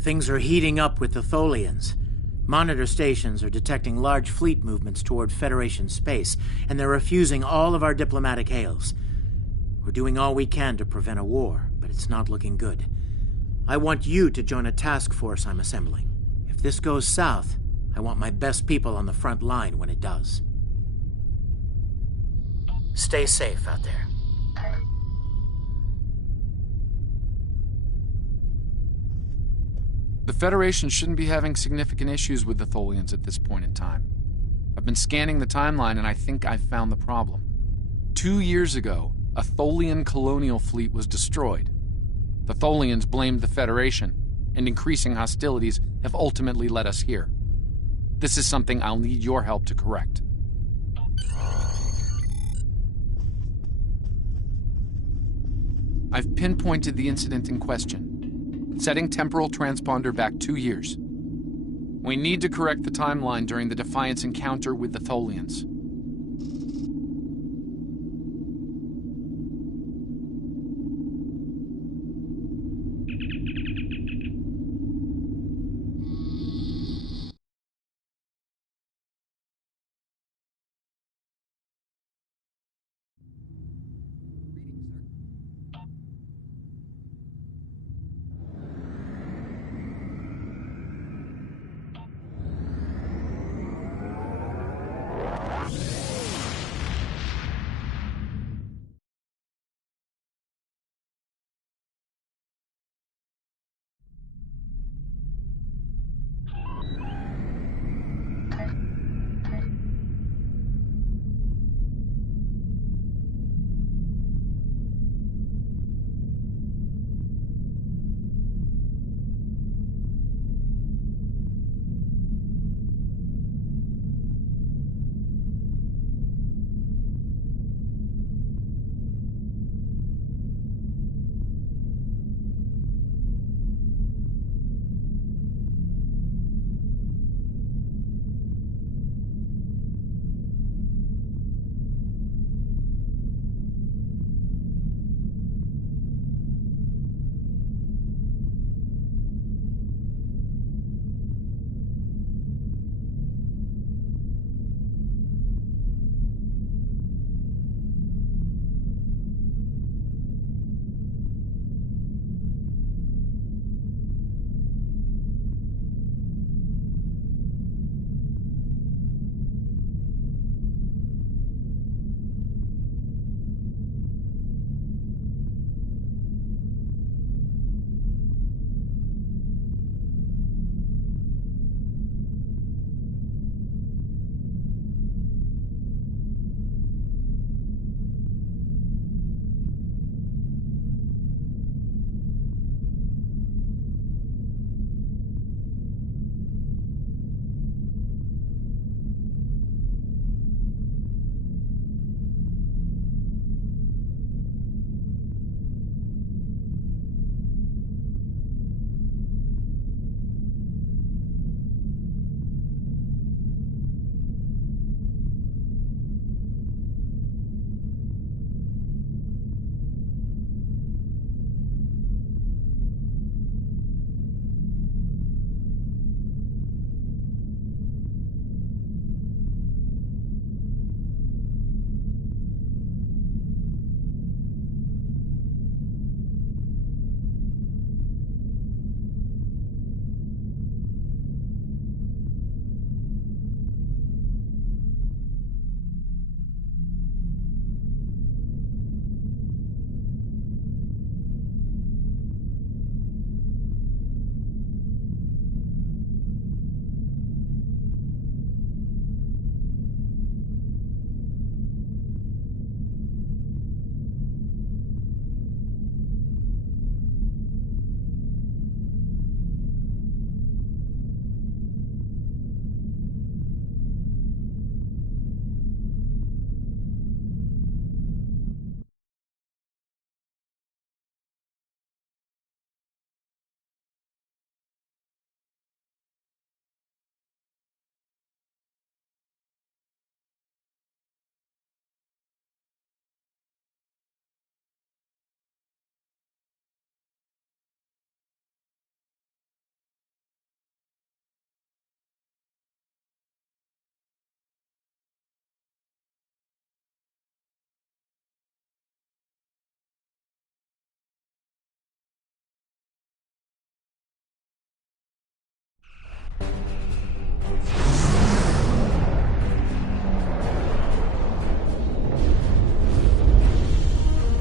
Things are heating up with the Tholians. Monitor stations are detecting large fleet movements toward Federation space, and they're refusing all of our diplomatic hails. We're doing all we can to prevent a war, but it's not looking good. I want you to join a task force I'm assembling. If this goes south, I want my best people on the front line when it does. Stay safe out there. The Federation shouldn't be having significant issues with the Tholians at this point in time. I've been scanning the timeline and I think I've found the problem. 2 years ago, a Tholian colonial fleet was destroyed. The Tholians blamed the Federation, and increasing hostilities have ultimately led us here. This is something I'll need your help to correct. I've pinpointed the incident in question, setting temporal transponder back 2 years. We need to correct the timeline during the Defiance encounter with the Tholians.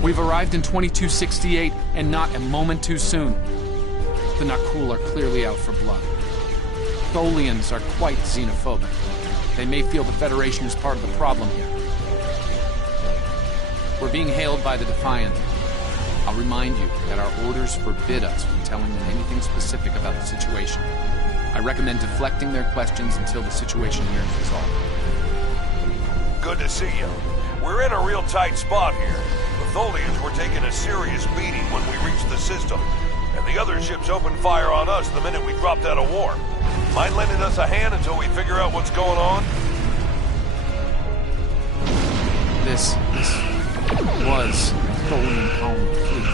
We've arrived in 2268, and not a moment too soon. The Nakul are clearly out for blood. Tholians are quite xenophobic. They may feel the Federation is part of the problem here. We're being hailed by the Defiant. I'll remind you that our orders forbid us from telling them anything specific about the situation. I recommend deflecting their questions until the situation here is resolved. Good to see you. We're in a real tight spot here. The Tholians were taking a serious beating when we reached the system, and the other ships opened fire on us the minute we dropped out of war. Mind lending us a hand until we figure out what's going on? This was Tholian colony fleet.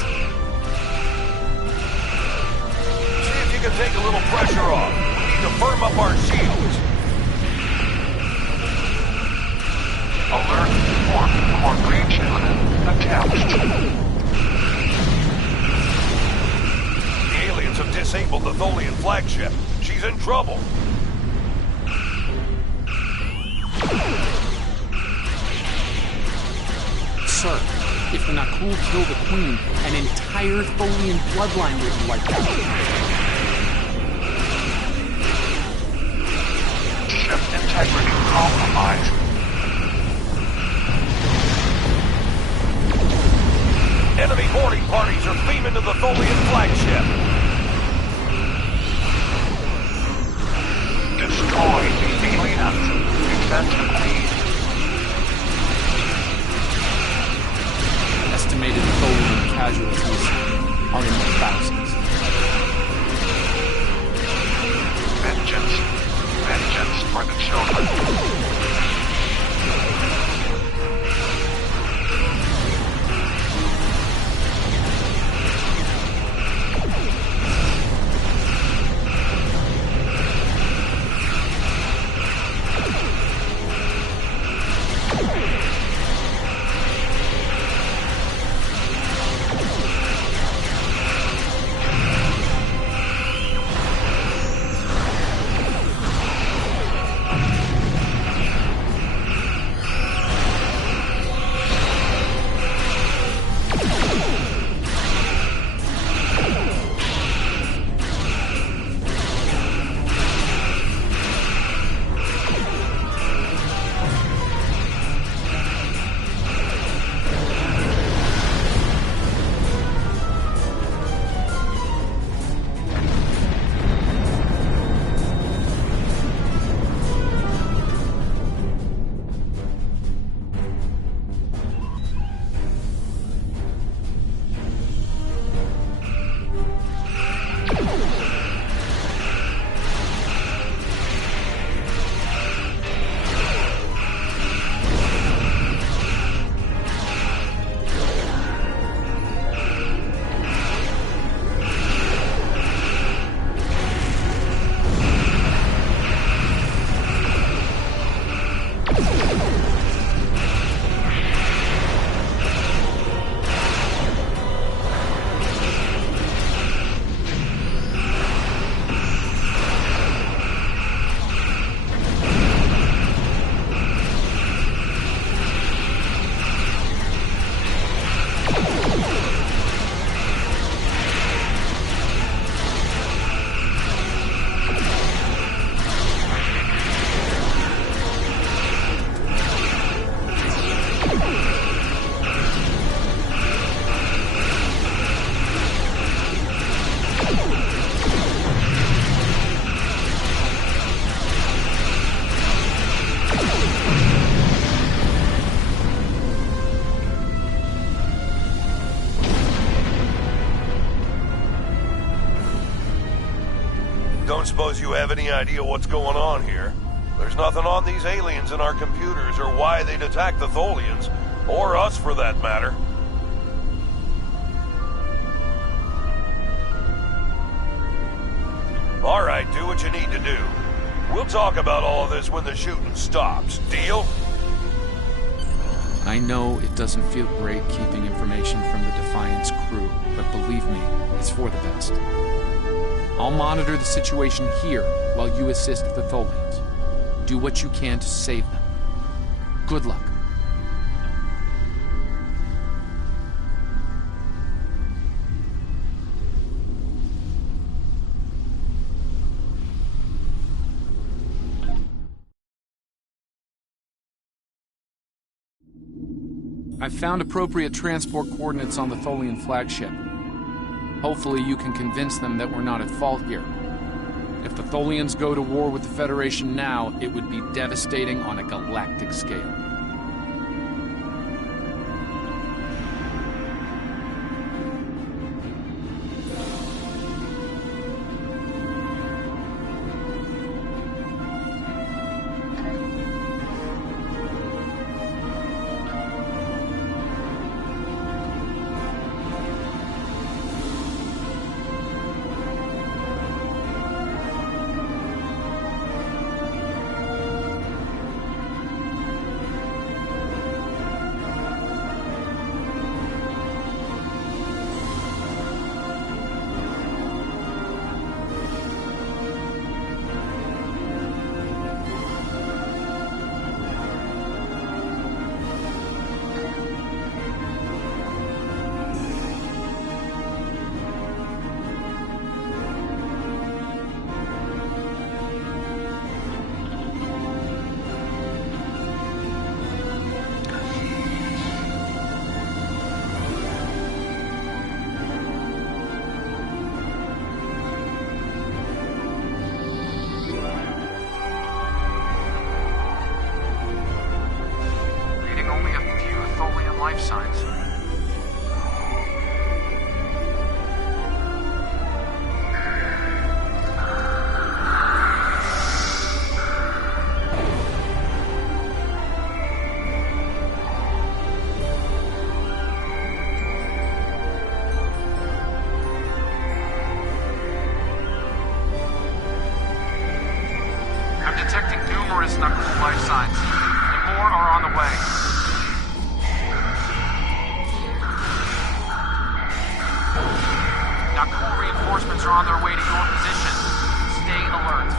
See if you can take a little pressure off. We need to firm up our shields. Alert, core breach attached. The aliens have disabled the Tholian flagship. She's in trouble. Sir, if the Nakul kill the Queen, an entire Tholian bloodline will be wiped out. Ship integrity compromised. Enemy boarding parties are beaming to the Tholian flagship. Destroy the aliens. Defend the Queen. Estimated Tholian casualties are in the thousands. Vengeance. Vengeance for the children. Don't suppose you have any idea what's going on here? There's nothing on these aliens in our computers or why they'd attack the Tholians. Or us, for that matter. Alright, do what you need to do. We'll talk about all of this when the shooting stops. Deal? I know it doesn't feel great keeping information from the Defiant's crew, but believe me, it's for the best. I'll monitor the situation here while you assist the Tholians. Do what you can to save them. Good luck. I've found appropriate transport coordinates on the Tholian flagship. Hopefully you can convince them that we're not at fault here. If the Tholians go to war with the Federation now, it would be devastating on a galactic scale. Life signs. I'm detecting numerous knuckle life signs, and more are on the way. Nakul reinforcements are on their way to your position. Stay alert.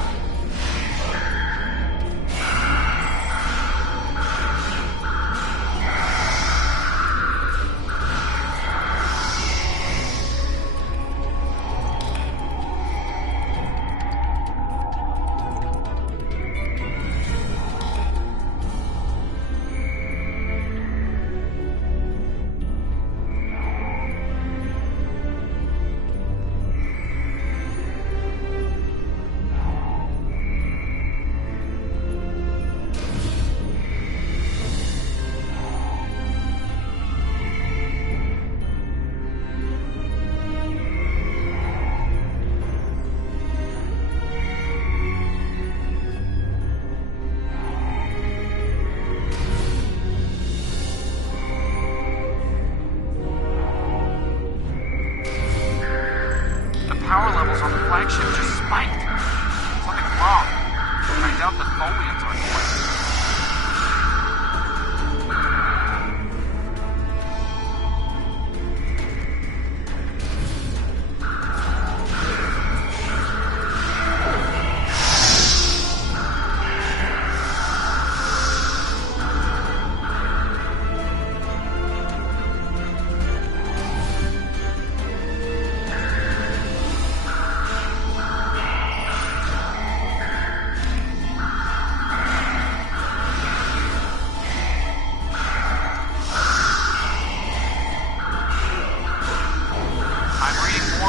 Power levels on the flagship just spiked. Something's wrong. I doubt the Tholians are at play.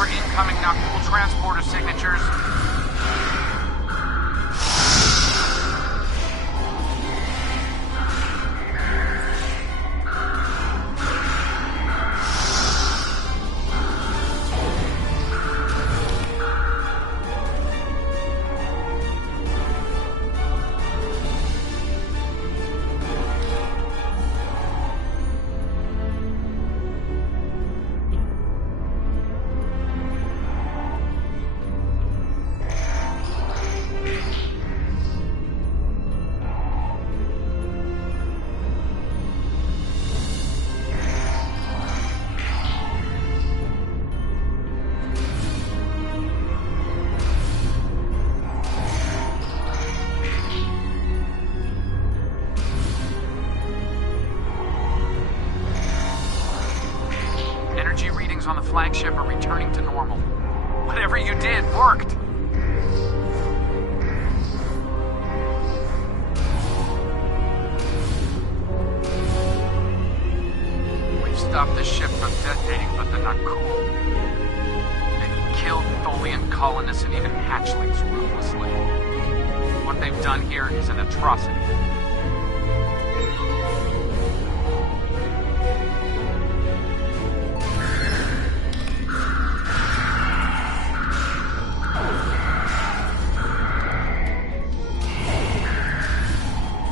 Incoming Nakul transporter signatures. Energy readings on the flagship are returning to normal. Whatever you did worked. stop the ship from detonating, but they're not cool. They've killed Tholian colonists and even hatchlings ruthlessly. What they've done here is an atrocity.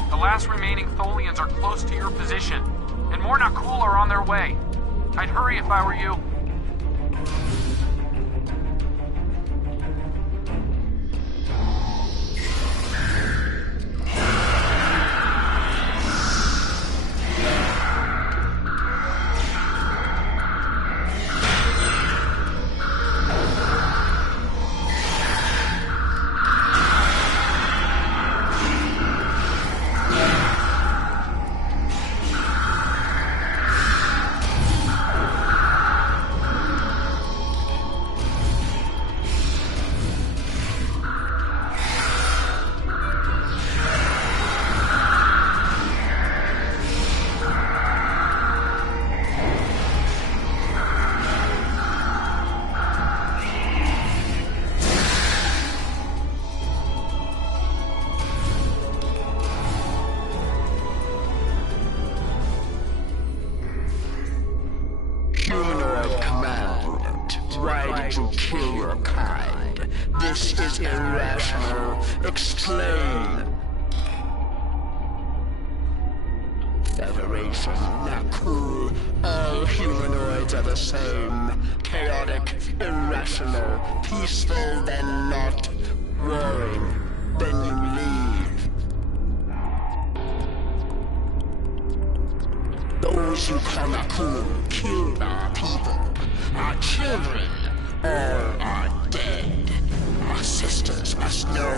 The last remaining Tholians are close to your position, and more Nakul are on their way. I'd hurry if I were you. Why did you kill your kind? This is irrational. Explain. Federation, Nakul. All humanoids are the same. Chaotic, irrational, peaceful, then not. Warring, then you leave. Those who call Nakul killed our people. Our children, all are dead. Our sisters must know.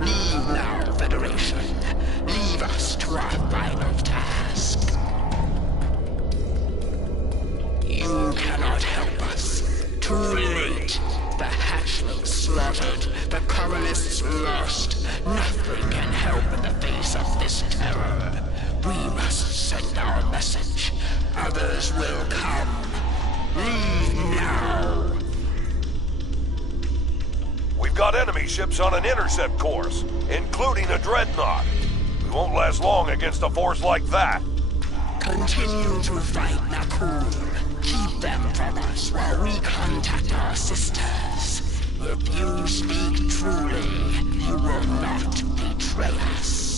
Leave now, Federation. Leave us to our final task. You cannot help us. Too late. The hatchlings slaughtered. The colonists lost. Nothing can help in the face of this terror. We must send our message. Others will come. Leave now. We've got enemy ships on an intercept course, including a dreadnought. We won't last long against a force like that. Continue to fight Nakul. Keep them from us while we contact our sisters. If you speak truly, you will not betray us.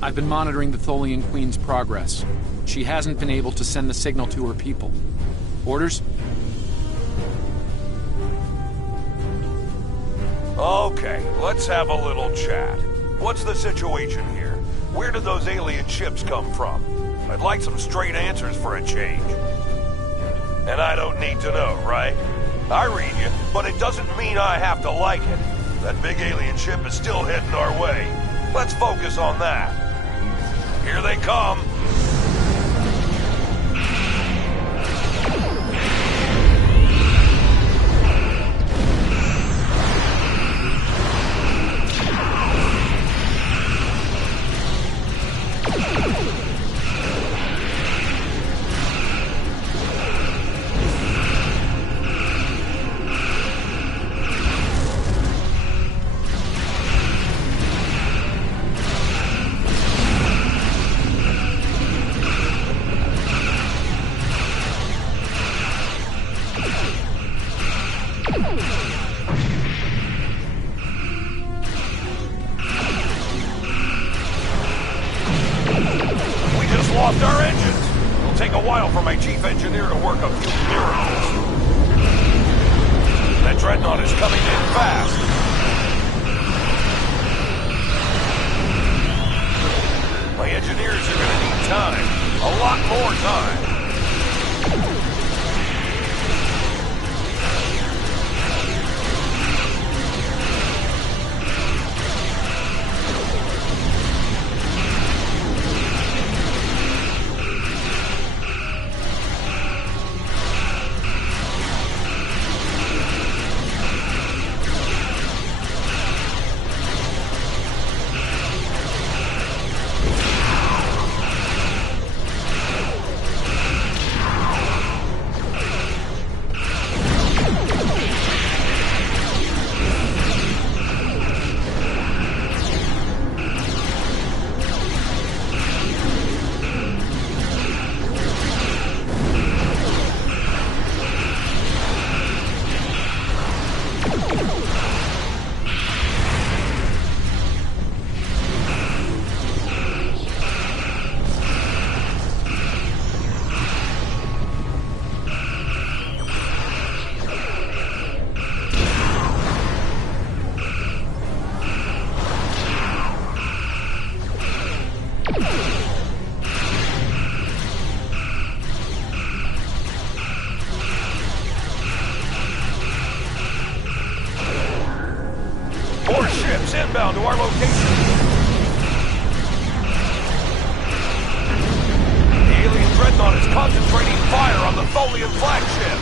I've been monitoring the Tholian Queen's progress. She hasn't been able to send the signal to her people. Orders? Okay, let's have a little chat. What's the situation here? Where did those alien ships come from? I'd like some straight answers for a change. And I don't need to know, right? I read you, but it doesn't mean I have to like it. That big alien ship is still heading our way. Let's focus on that. Here they come. Lost our engines. It'll take a while for my chief engineer to work a few miracles. alien dreadnought is coming in fast. My engineers are gonna need time. A lot more time. Inbound to our location. The alien dreadnought is concentrating fire on the Tholian flagship.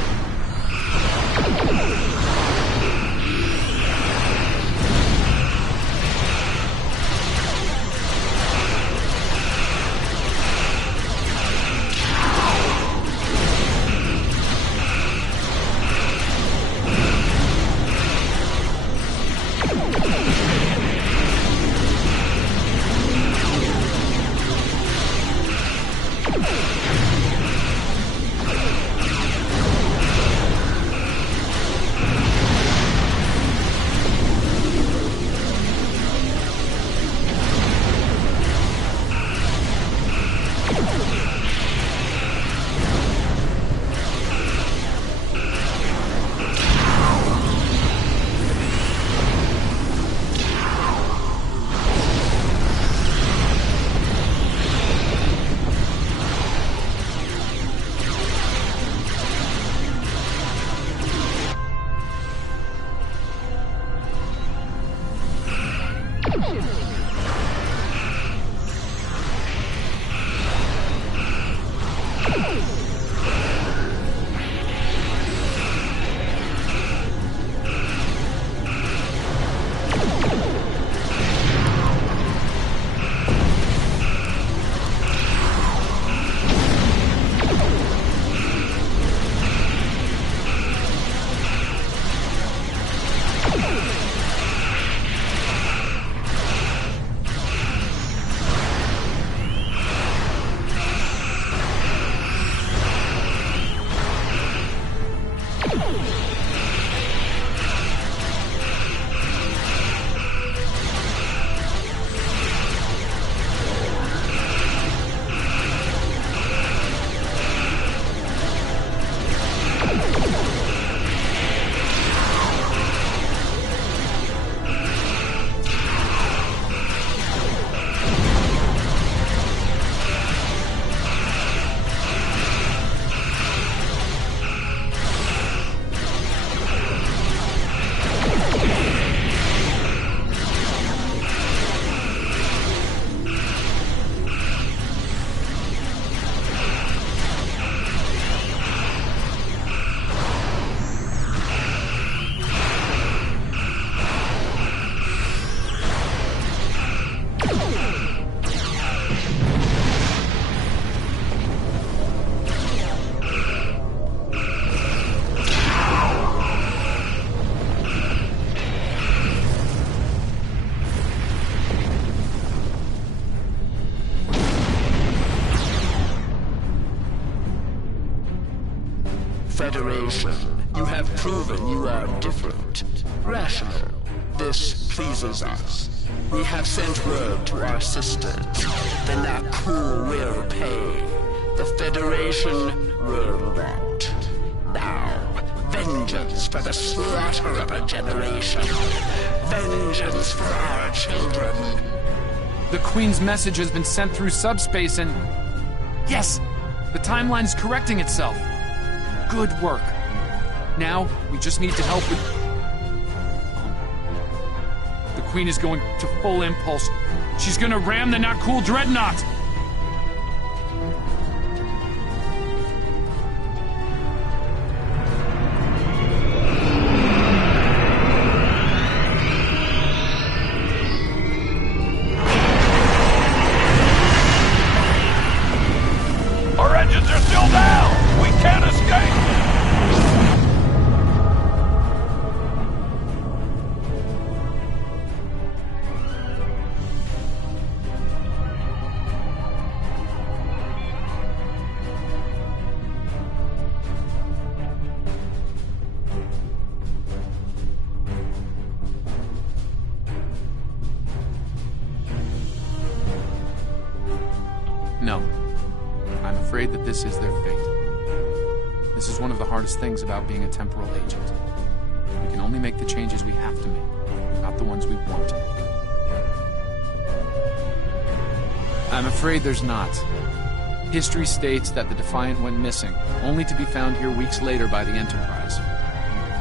Federation, you have proven you are different, rational. This pleases us. We have sent word to our sisters. The Naku will pay. The Federation will not. Now, vengeance for the slaughter of a generation. Vengeance for our children. The Queen's message has been sent through subspace and... Yes! The timeline's correcting itself. Good work. Now, we just need to help with... The Queen is going to full impulse. She's gonna ram the not cool dreadnought! Our engines are still down! We can't escape! No. I'm afraid that this is their fate. This is one of the hardest things about being a temporal agent. We can only make the changes we have to make, not the ones we want to make. I'm afraid there's not. History states that the Defiant went missing, only to be found here weeks later by the Enterprise.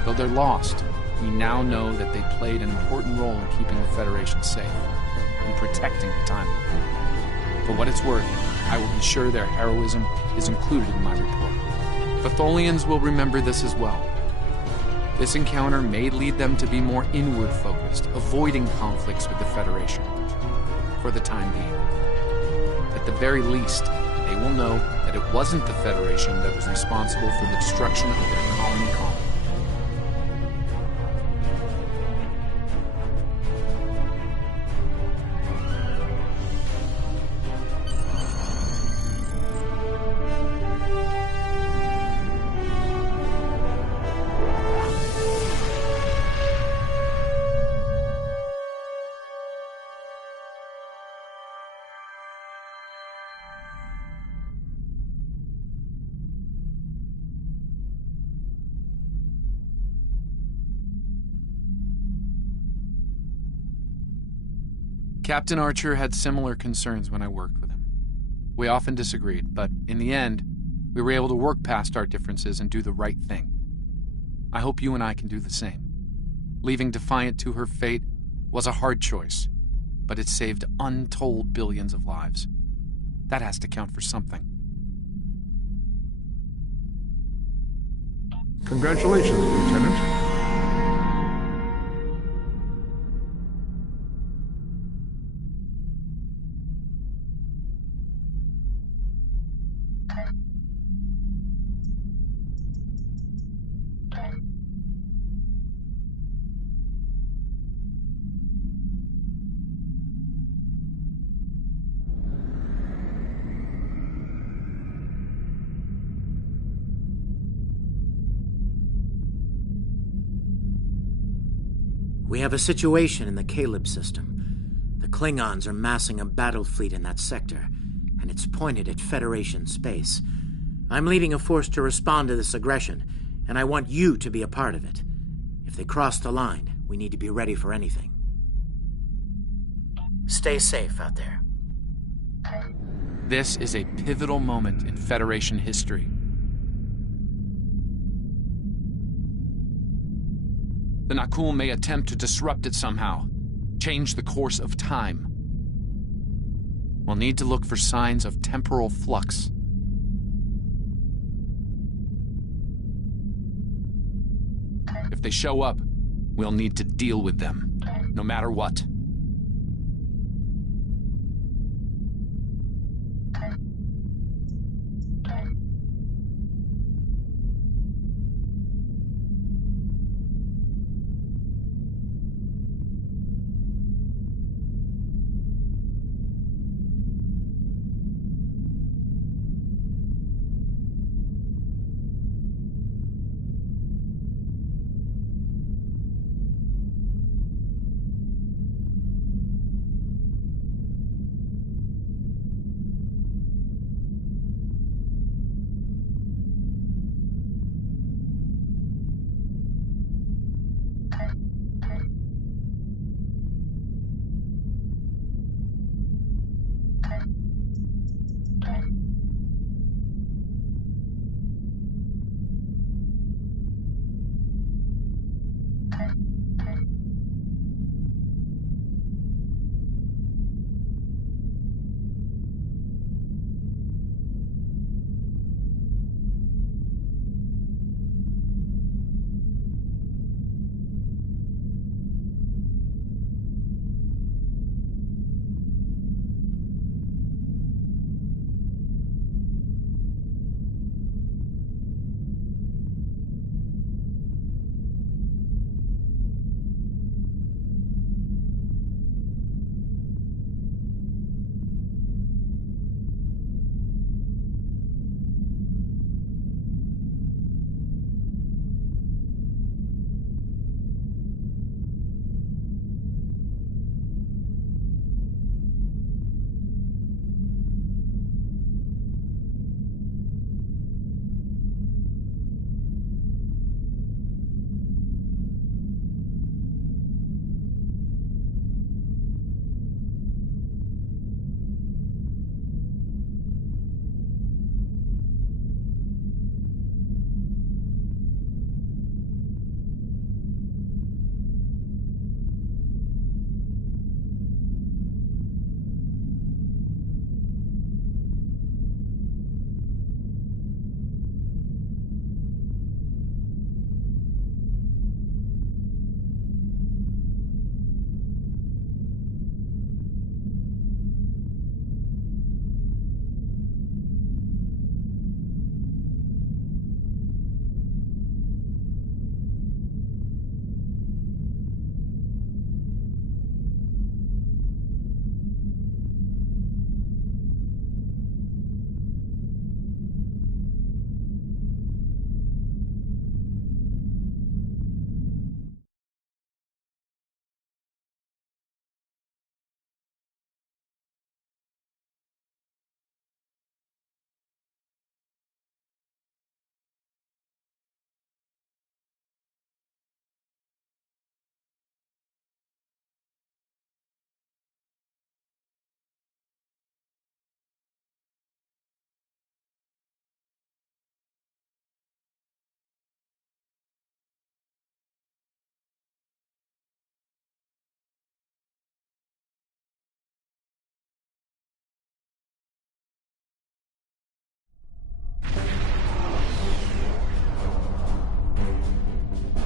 Though they're lost, we now know that they played an important role in keeping the Federation safe, in protecting the timeline. For what it's worth, I will be sure their heroism is included in my report. Patholians will remember this as well. This encounter may lead them to be more inward-focused, avoiding conflicts with the Federation, for the time being. At the very least, they will know that it wasn't the Federation that was responsible for the destruction of their colony. Captain Archer had similar concerns when I worked with him. We often disagreed, but in the end, we were able to work past our differences and do the right thing. I hope you and I can do the same. Leaving Defiant to her fate was a hard choice, but it saved untold billions of lives. That has to count for something. Congratulations, Lieutenant. We have a situation in the Caleb system. The Klingons are massing a battle fleet in that sector, and it's pointed at Federation space. I'm leading a force to respond to this aggression, and I want you to be a part of it. If they cross the line, we need to be ready for anything. Stay safe out there. This is a pivotal moment in Federation history. The Nakul may attempt to disrupt it somehow, change the course of time. We'll need to look for signs of temporal flux. If they show up, we'll need to deal with them, no matter what.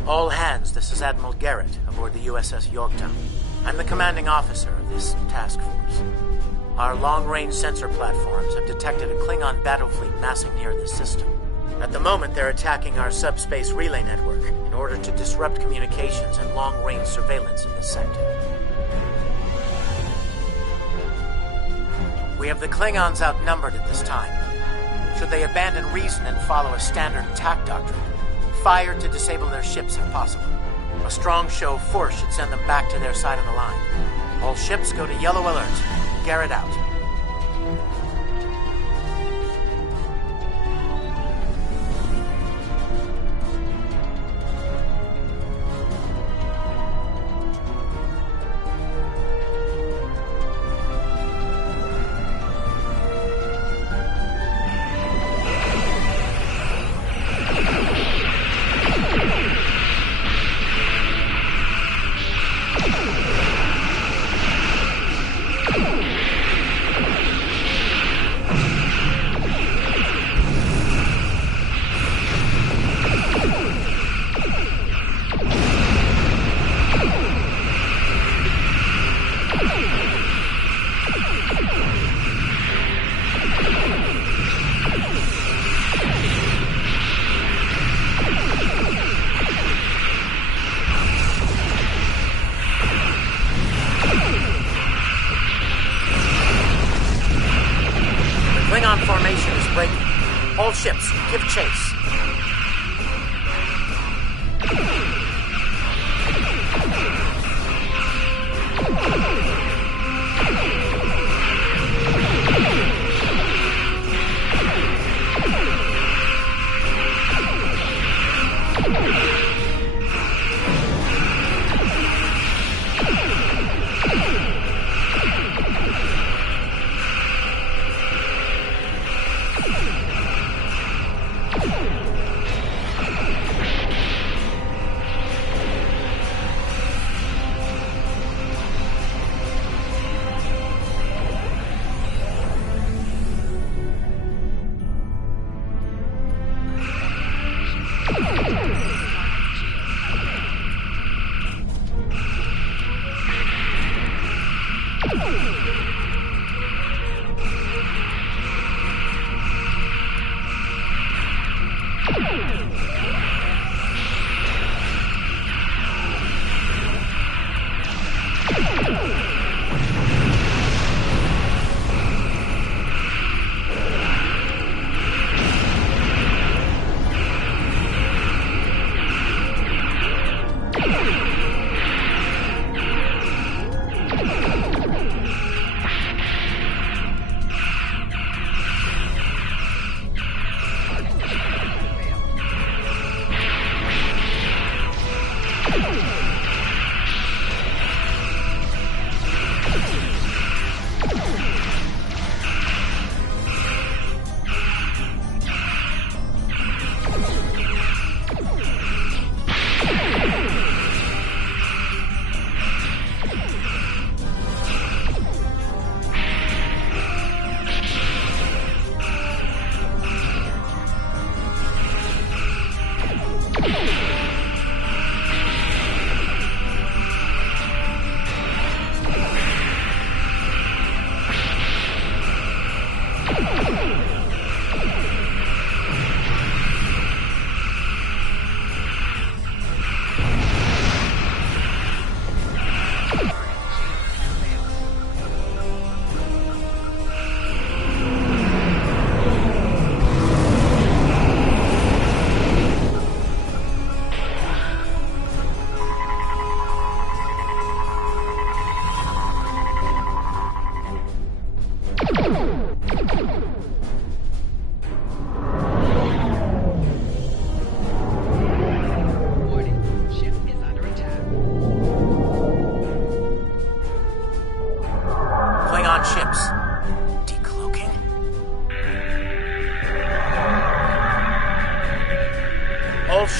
All hands, this is Admiral Garrett aboard the USS Yorktown. I'm the commanding officer of this task force. Our long-range sensor platforms have detected a Klingon battle fleet massing near this system. At the moment, they're attacking our subspace relay network in order to disrupt communications and long-range surveillance in this sector. We have the Klingons outnumbered at this time. Should they abandon reason and follow a standard attack doctrine, fire to disable their ships if possible. A strong show of force should send them back to their side of the line. All ships go to yellow alert. Garrett out. Klingon formation is breaking. All ships, give chase.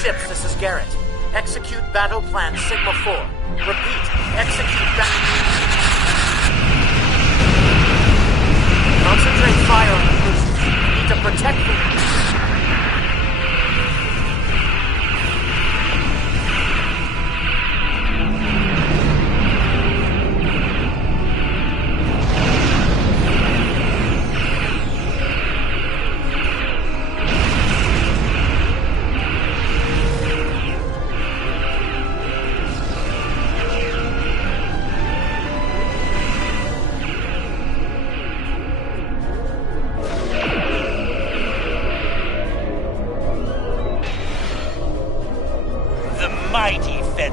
Ships, this is Garrett. Execute battle plan Sigma 4. Repeat, execute battle... Concentrate fire on the cruisers. We need to protect them.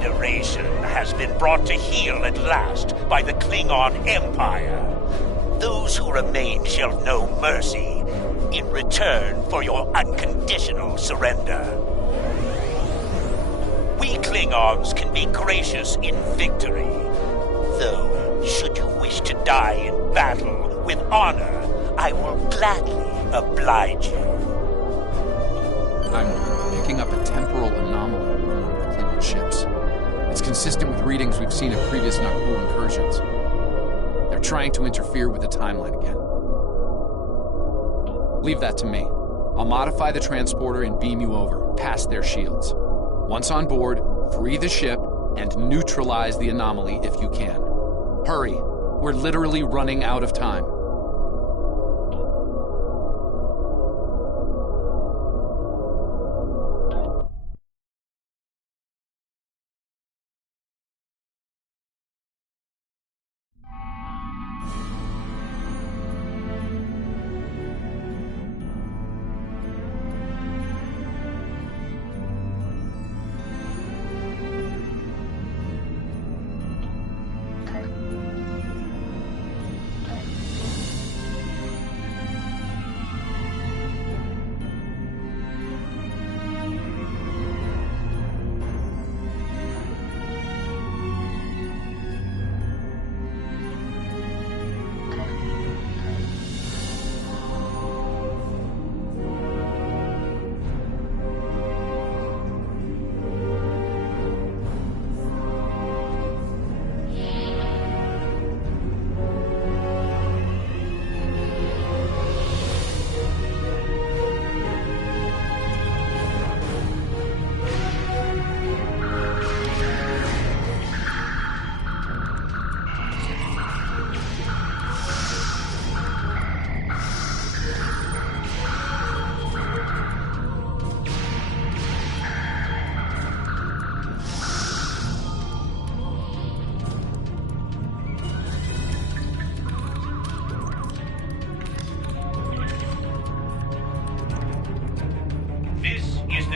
Federation has been brought to heel at last by the Klingon Empire. Those who remain shall know mercy in return for your unconditional surrender. We Klingons can be gracious in victory, though should you wish to die in battle with honor, I will gladly oblige you. I'm picking up a temporal anomaly on one of the Klingon ships. It's consistent with readings we've seen in previous Na'ku incursions. They're trying to interfere with the timeline again. Leave that to me. I'll modify the transporter and beam you over, past their shields. Once on board, free the ship and neutralize the anomaly if you can. Hurry. We're literally running out of time.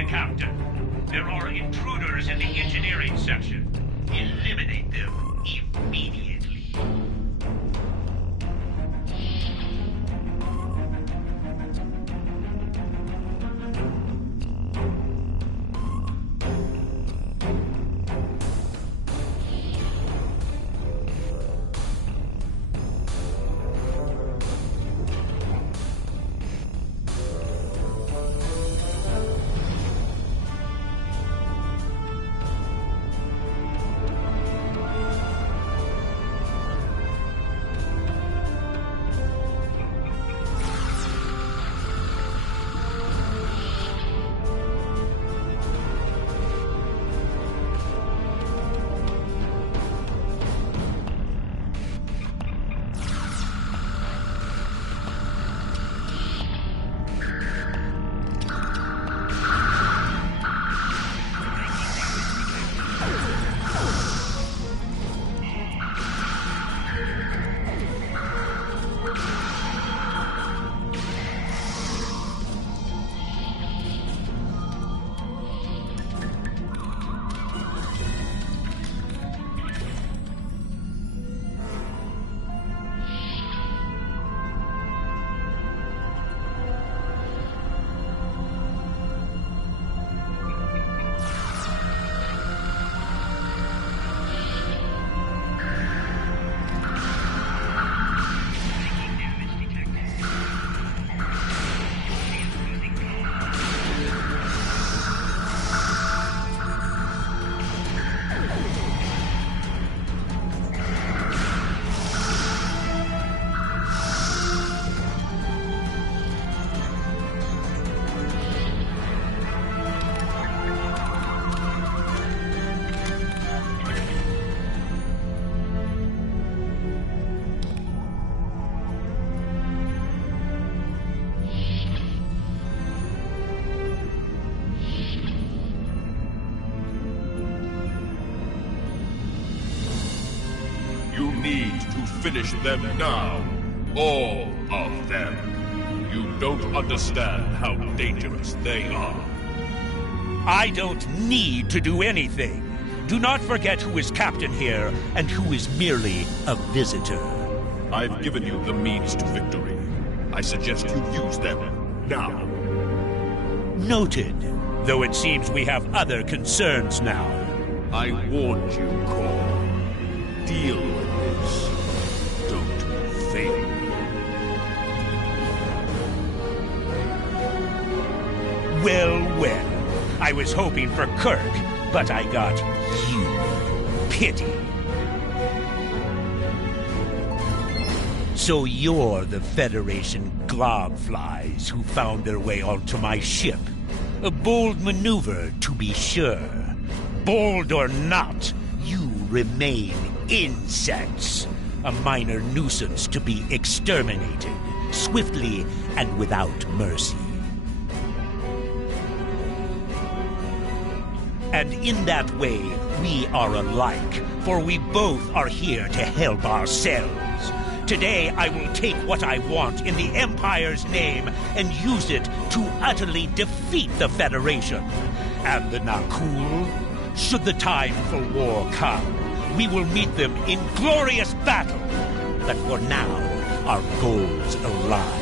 Captain. There are intruders in the engineering section. Eliminate them immediately. need to finish them now. All of them. You don't understand how dangerous they are. I don't need to do anything. Do not forget who is captain here and who is merely a visitor. I've given you the means to victory. I suggest you use them now. Noted. Though it seems we have other concerns now. I warned you, Cor. Deal with this. Don't fail me. Well, well. I was hoping for Kirk, but I got you. Pity. So you're the Federation globflies who found their way onto my ship. A bold maneuver, to be sure. Bold or not, you remain insects. A minor nuisance to be exterminated, swiftly and without mercy. And in that way, we are alike, for we both are here to help ourselves. Today, I will take what I want in the Empire's name and use it to utterly defeat the Federation. And the Nakul, should the time for war come, we will meet them in glorious battle. But for now, our goals align.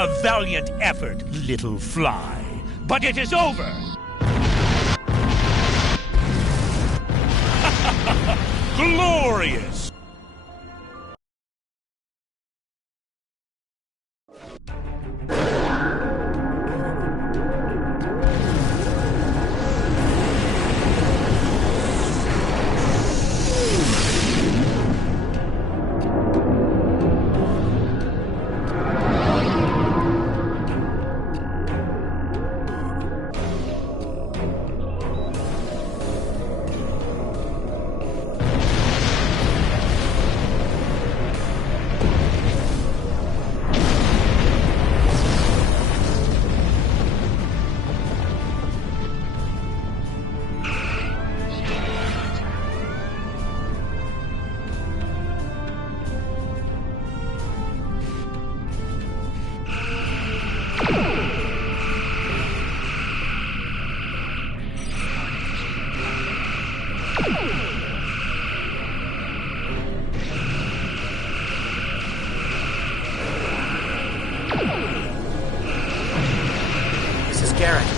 A valiant effort, little fly. But it is over! Glorious!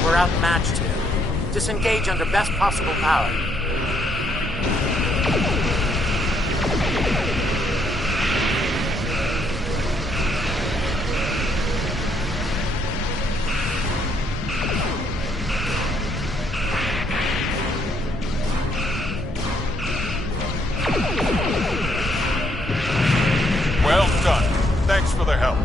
We're outmatched here. Disengage under best possible power. Well done. Thanks for the help.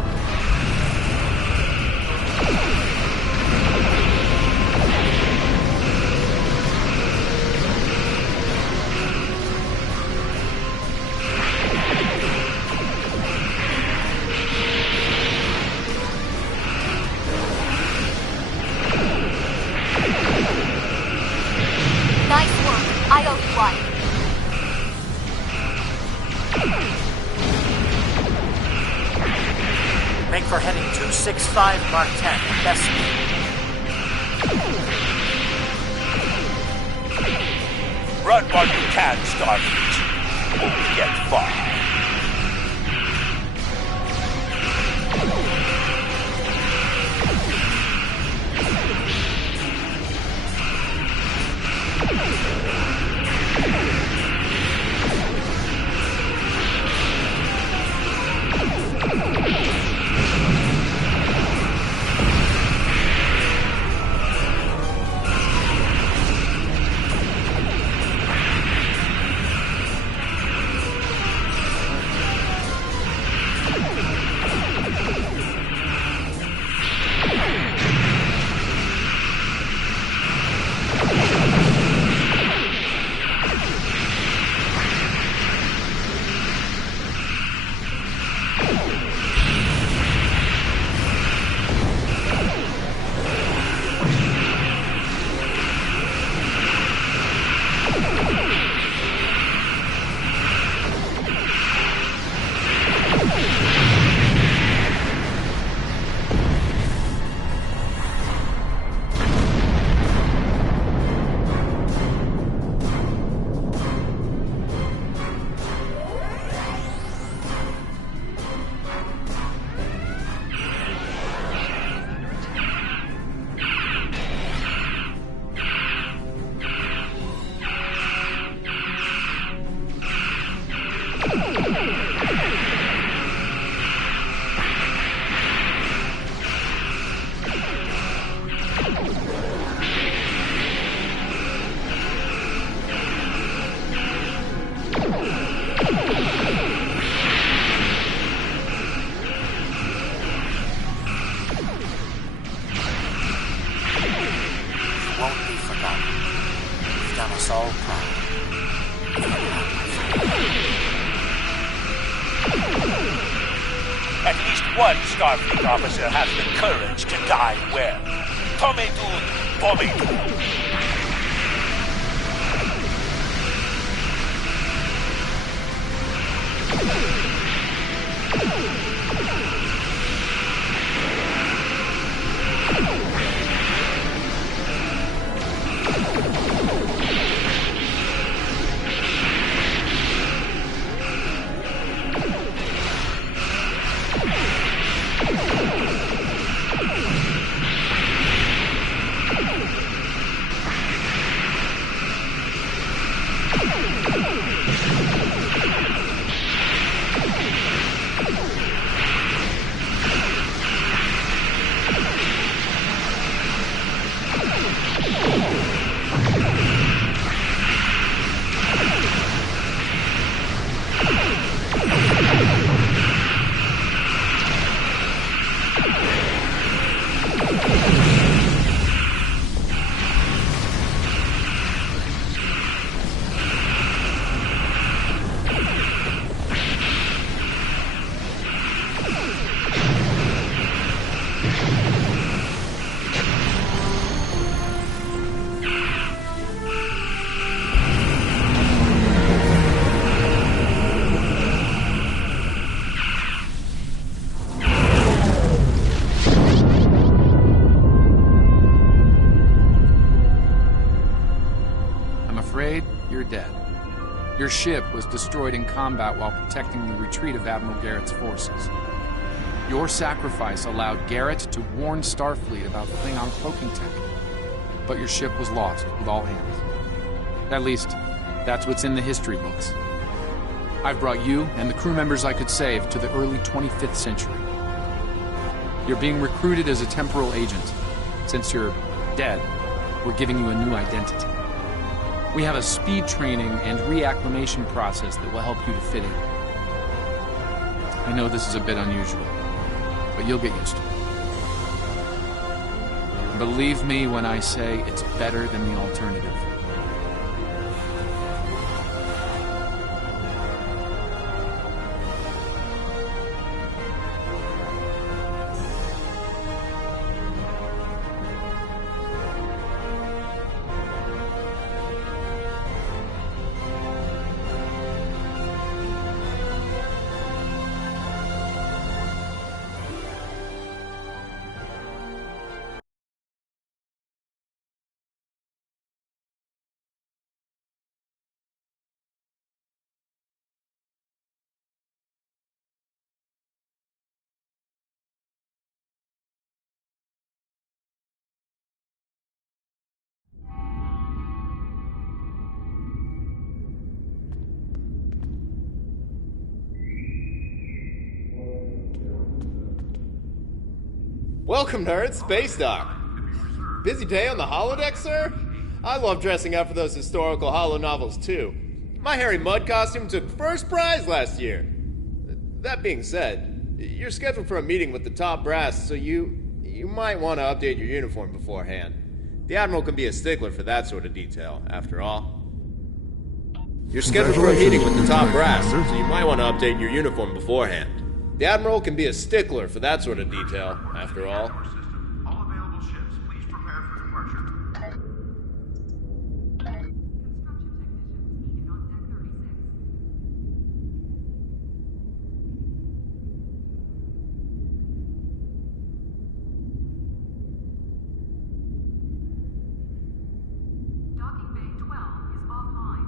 Nice work. I owe you one. Make for heading 265 Mark 10. Best speed. Run while you can, Starfleet. Won't get far. At least one Starfleet officer has the courage to die well. Tomedun Pomedun. Your ship was destroyed in combat while protecting the retreat of Admiral Garrett's forces. Your sacrifice allowed Garrett to warn Starfleet about Klingon cloaking tech, but your ship was lost with all hands. At least, that's what's in the history books. I've brought you and the crew members I could save to the early 25th century. You're being recruited as a temporal agent. Since you're dead, we're giving you a new identity. We have a speed training and reacclimation process that will help you to fit in. I know this is a bit unusual, but you'll get used to it. Believe me when I say it's better than the alternative. Welcome, nerds. Space Dock. Busy day on the holodeck, sir? I love dressing up for those historical holo novels, too. My Harry Mudd costume took first prize last year. That being said, you're scheduled for a meeting with the top brass, so you might want to update your uniform beforehand. The Admiral can be a stickler for that sort of detail, after all. You're scheduled for a meeting with the top brass, so you might want to update your uniform beforehand. The Admiral can be a stickler for that sort of detail, after all. All available ships, please prepare for departure. Docking Bay 12 is offline.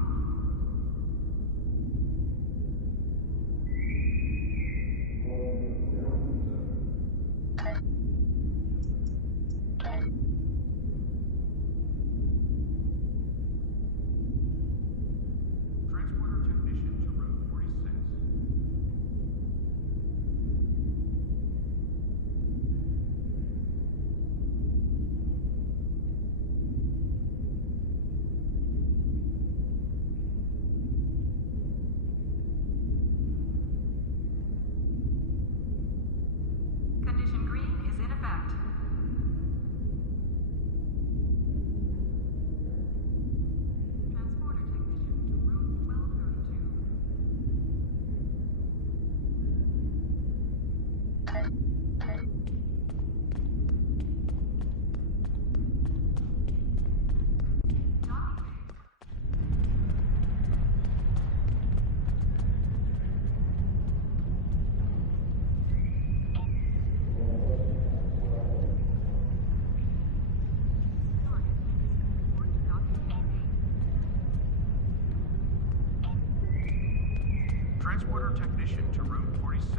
Transporter technician to room 46.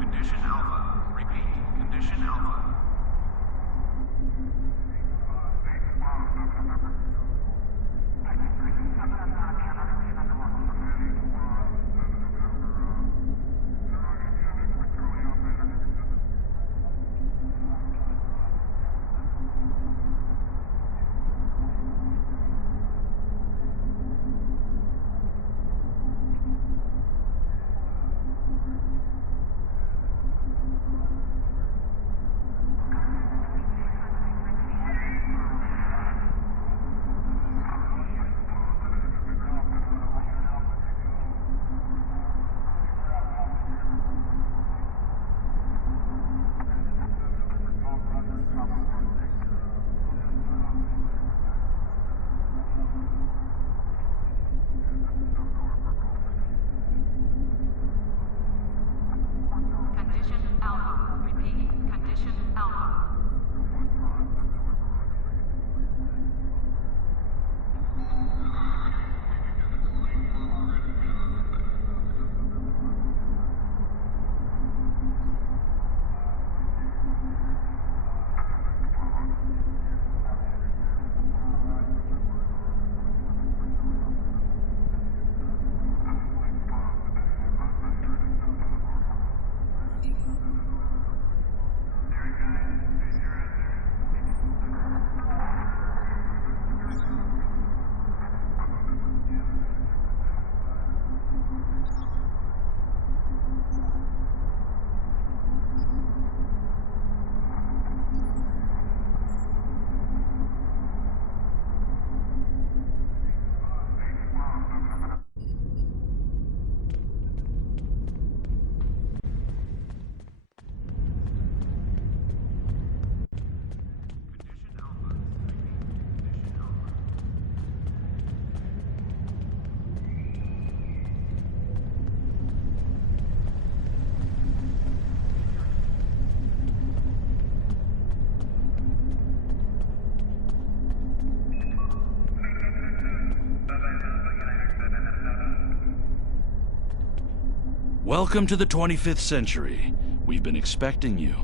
Condition Alpha. Repeat. Condition Alpha. Condition Alpha. Repeat. Condition Alpha. Welcome to the 25th century. We've been expecting you.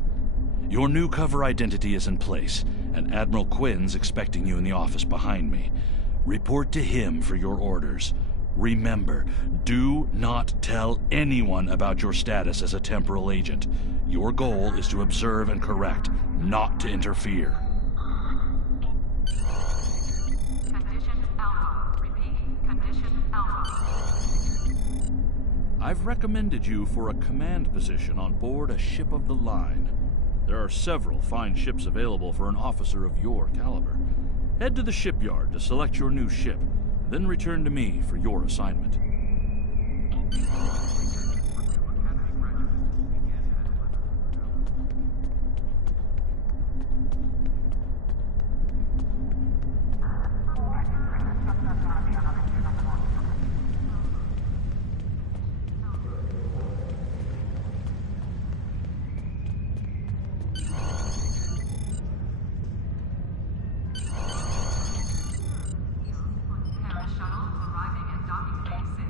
Your new cover identity is in place, and Admiral Quinn's expecting you in the office behind me. Report to him for your orders. Remember, do not tell anyone about your status as a temporal agent. Your goal is to observe and correct, not to interfere. Condition Alpha. Repeat. Condition Alpha. I've recommended you for a command position on board a ship of the line. There are several fine ships available for an officer of your caliber. Head to the shipyard to select your new ship, then return to me for your assignment. Shuttle arriving at docking bay 6.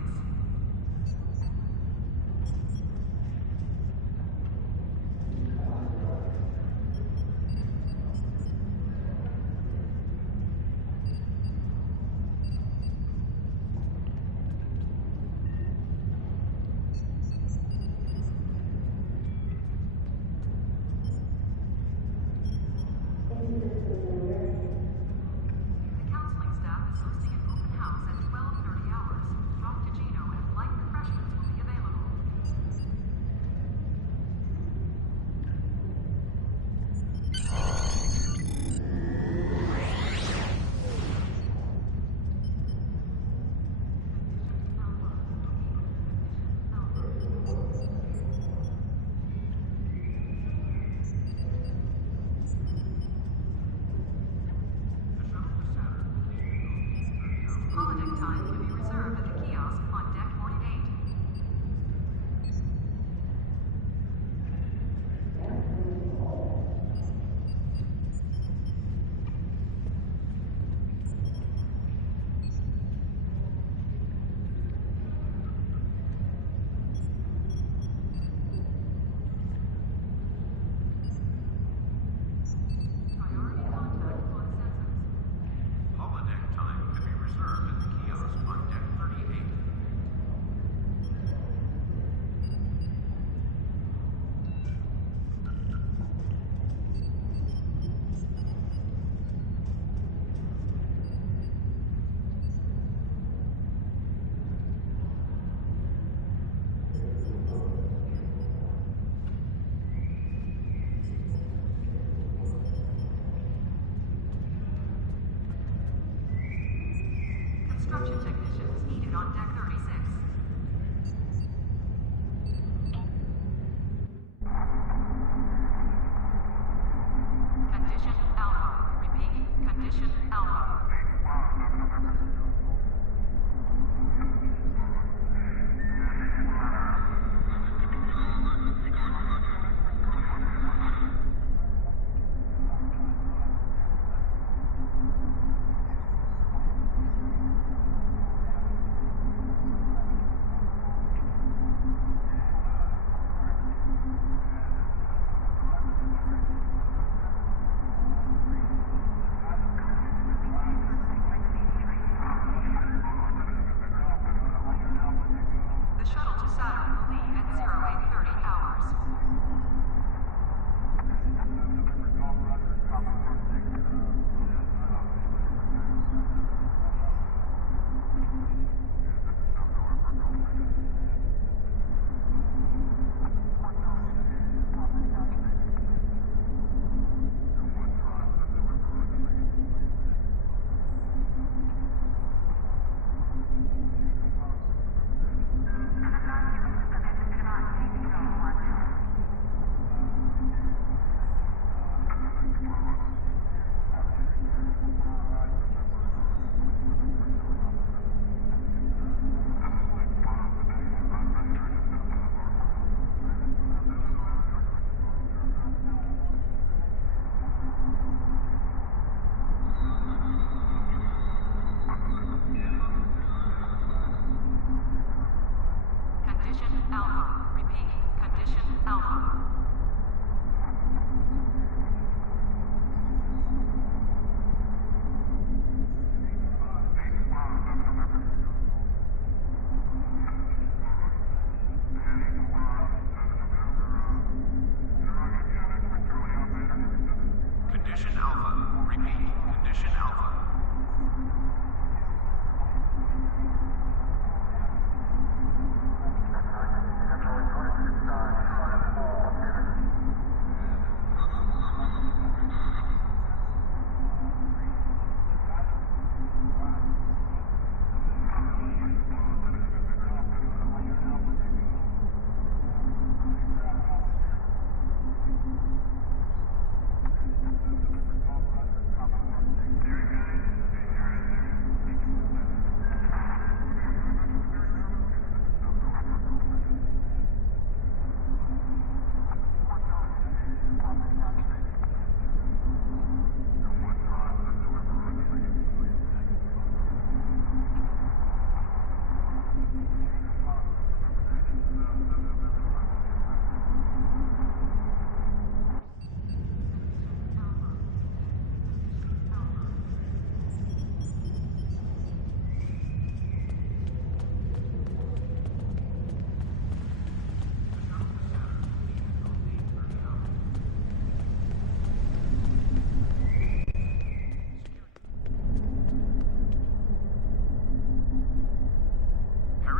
Alpha. Repeat. Condition Alpha. Condition Alpha. Repeat. Condition Alpha.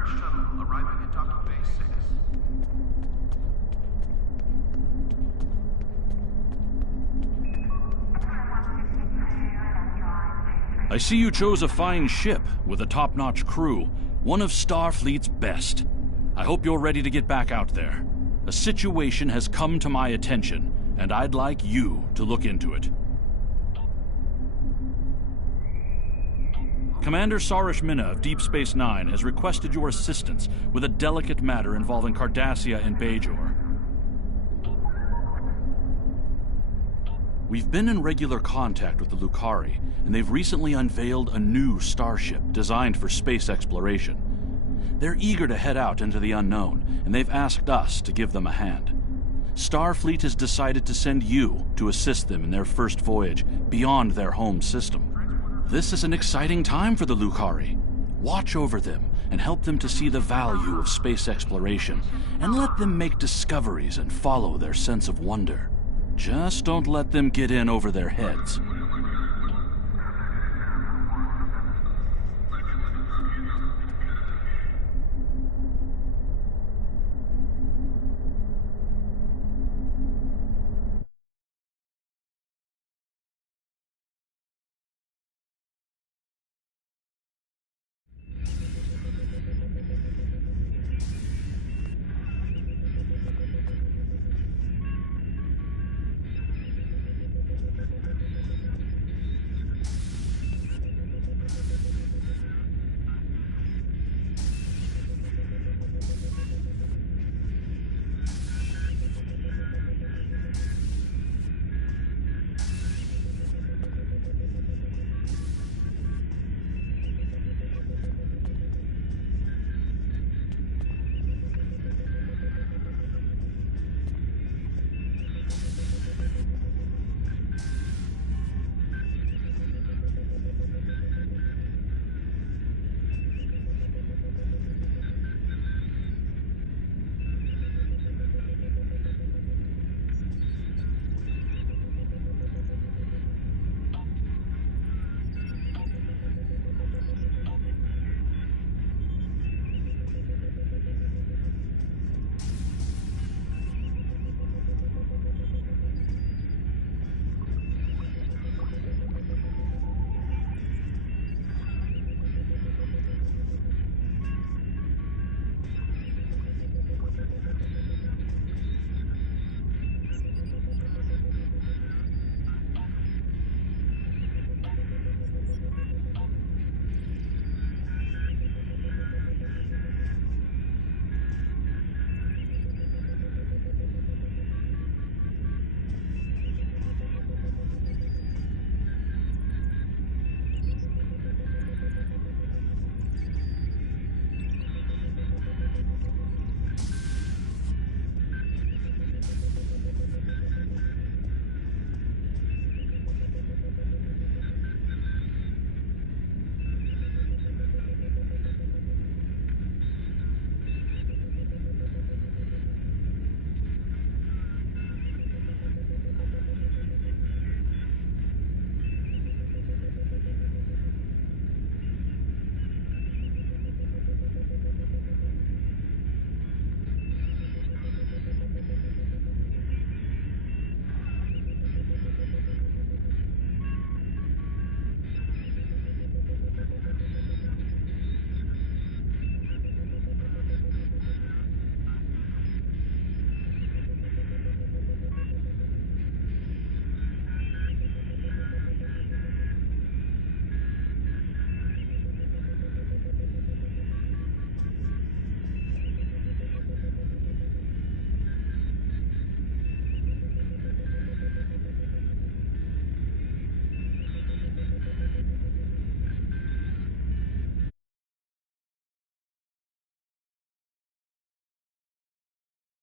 Shuttle arriving at Docking Bay 6. I see you chose a fine ship with a top-notch crew, one of Starfleet's best. I hope you're ready to get back out there. A situation has come to my attention, and I'd like you to look into it. Commander Sarish Minna of Deep Space Nine has requested your assistance with a delicate matter involving Cardassia and Bajor. We've been in regular contact with the Lucari, and they've recently unveiled a new starship designed for space exploration. They're eager to head out into the unknown, and they've asked us to give them a hand. Starfleet has decided to send you to assist them in their first voyage beyond their home system. This is an exciting time for the Lucari. Watch over them and help them to see the value of space exploration, and let them make discoveries and follow their sense of wonder. Just don't let them get in over their heads.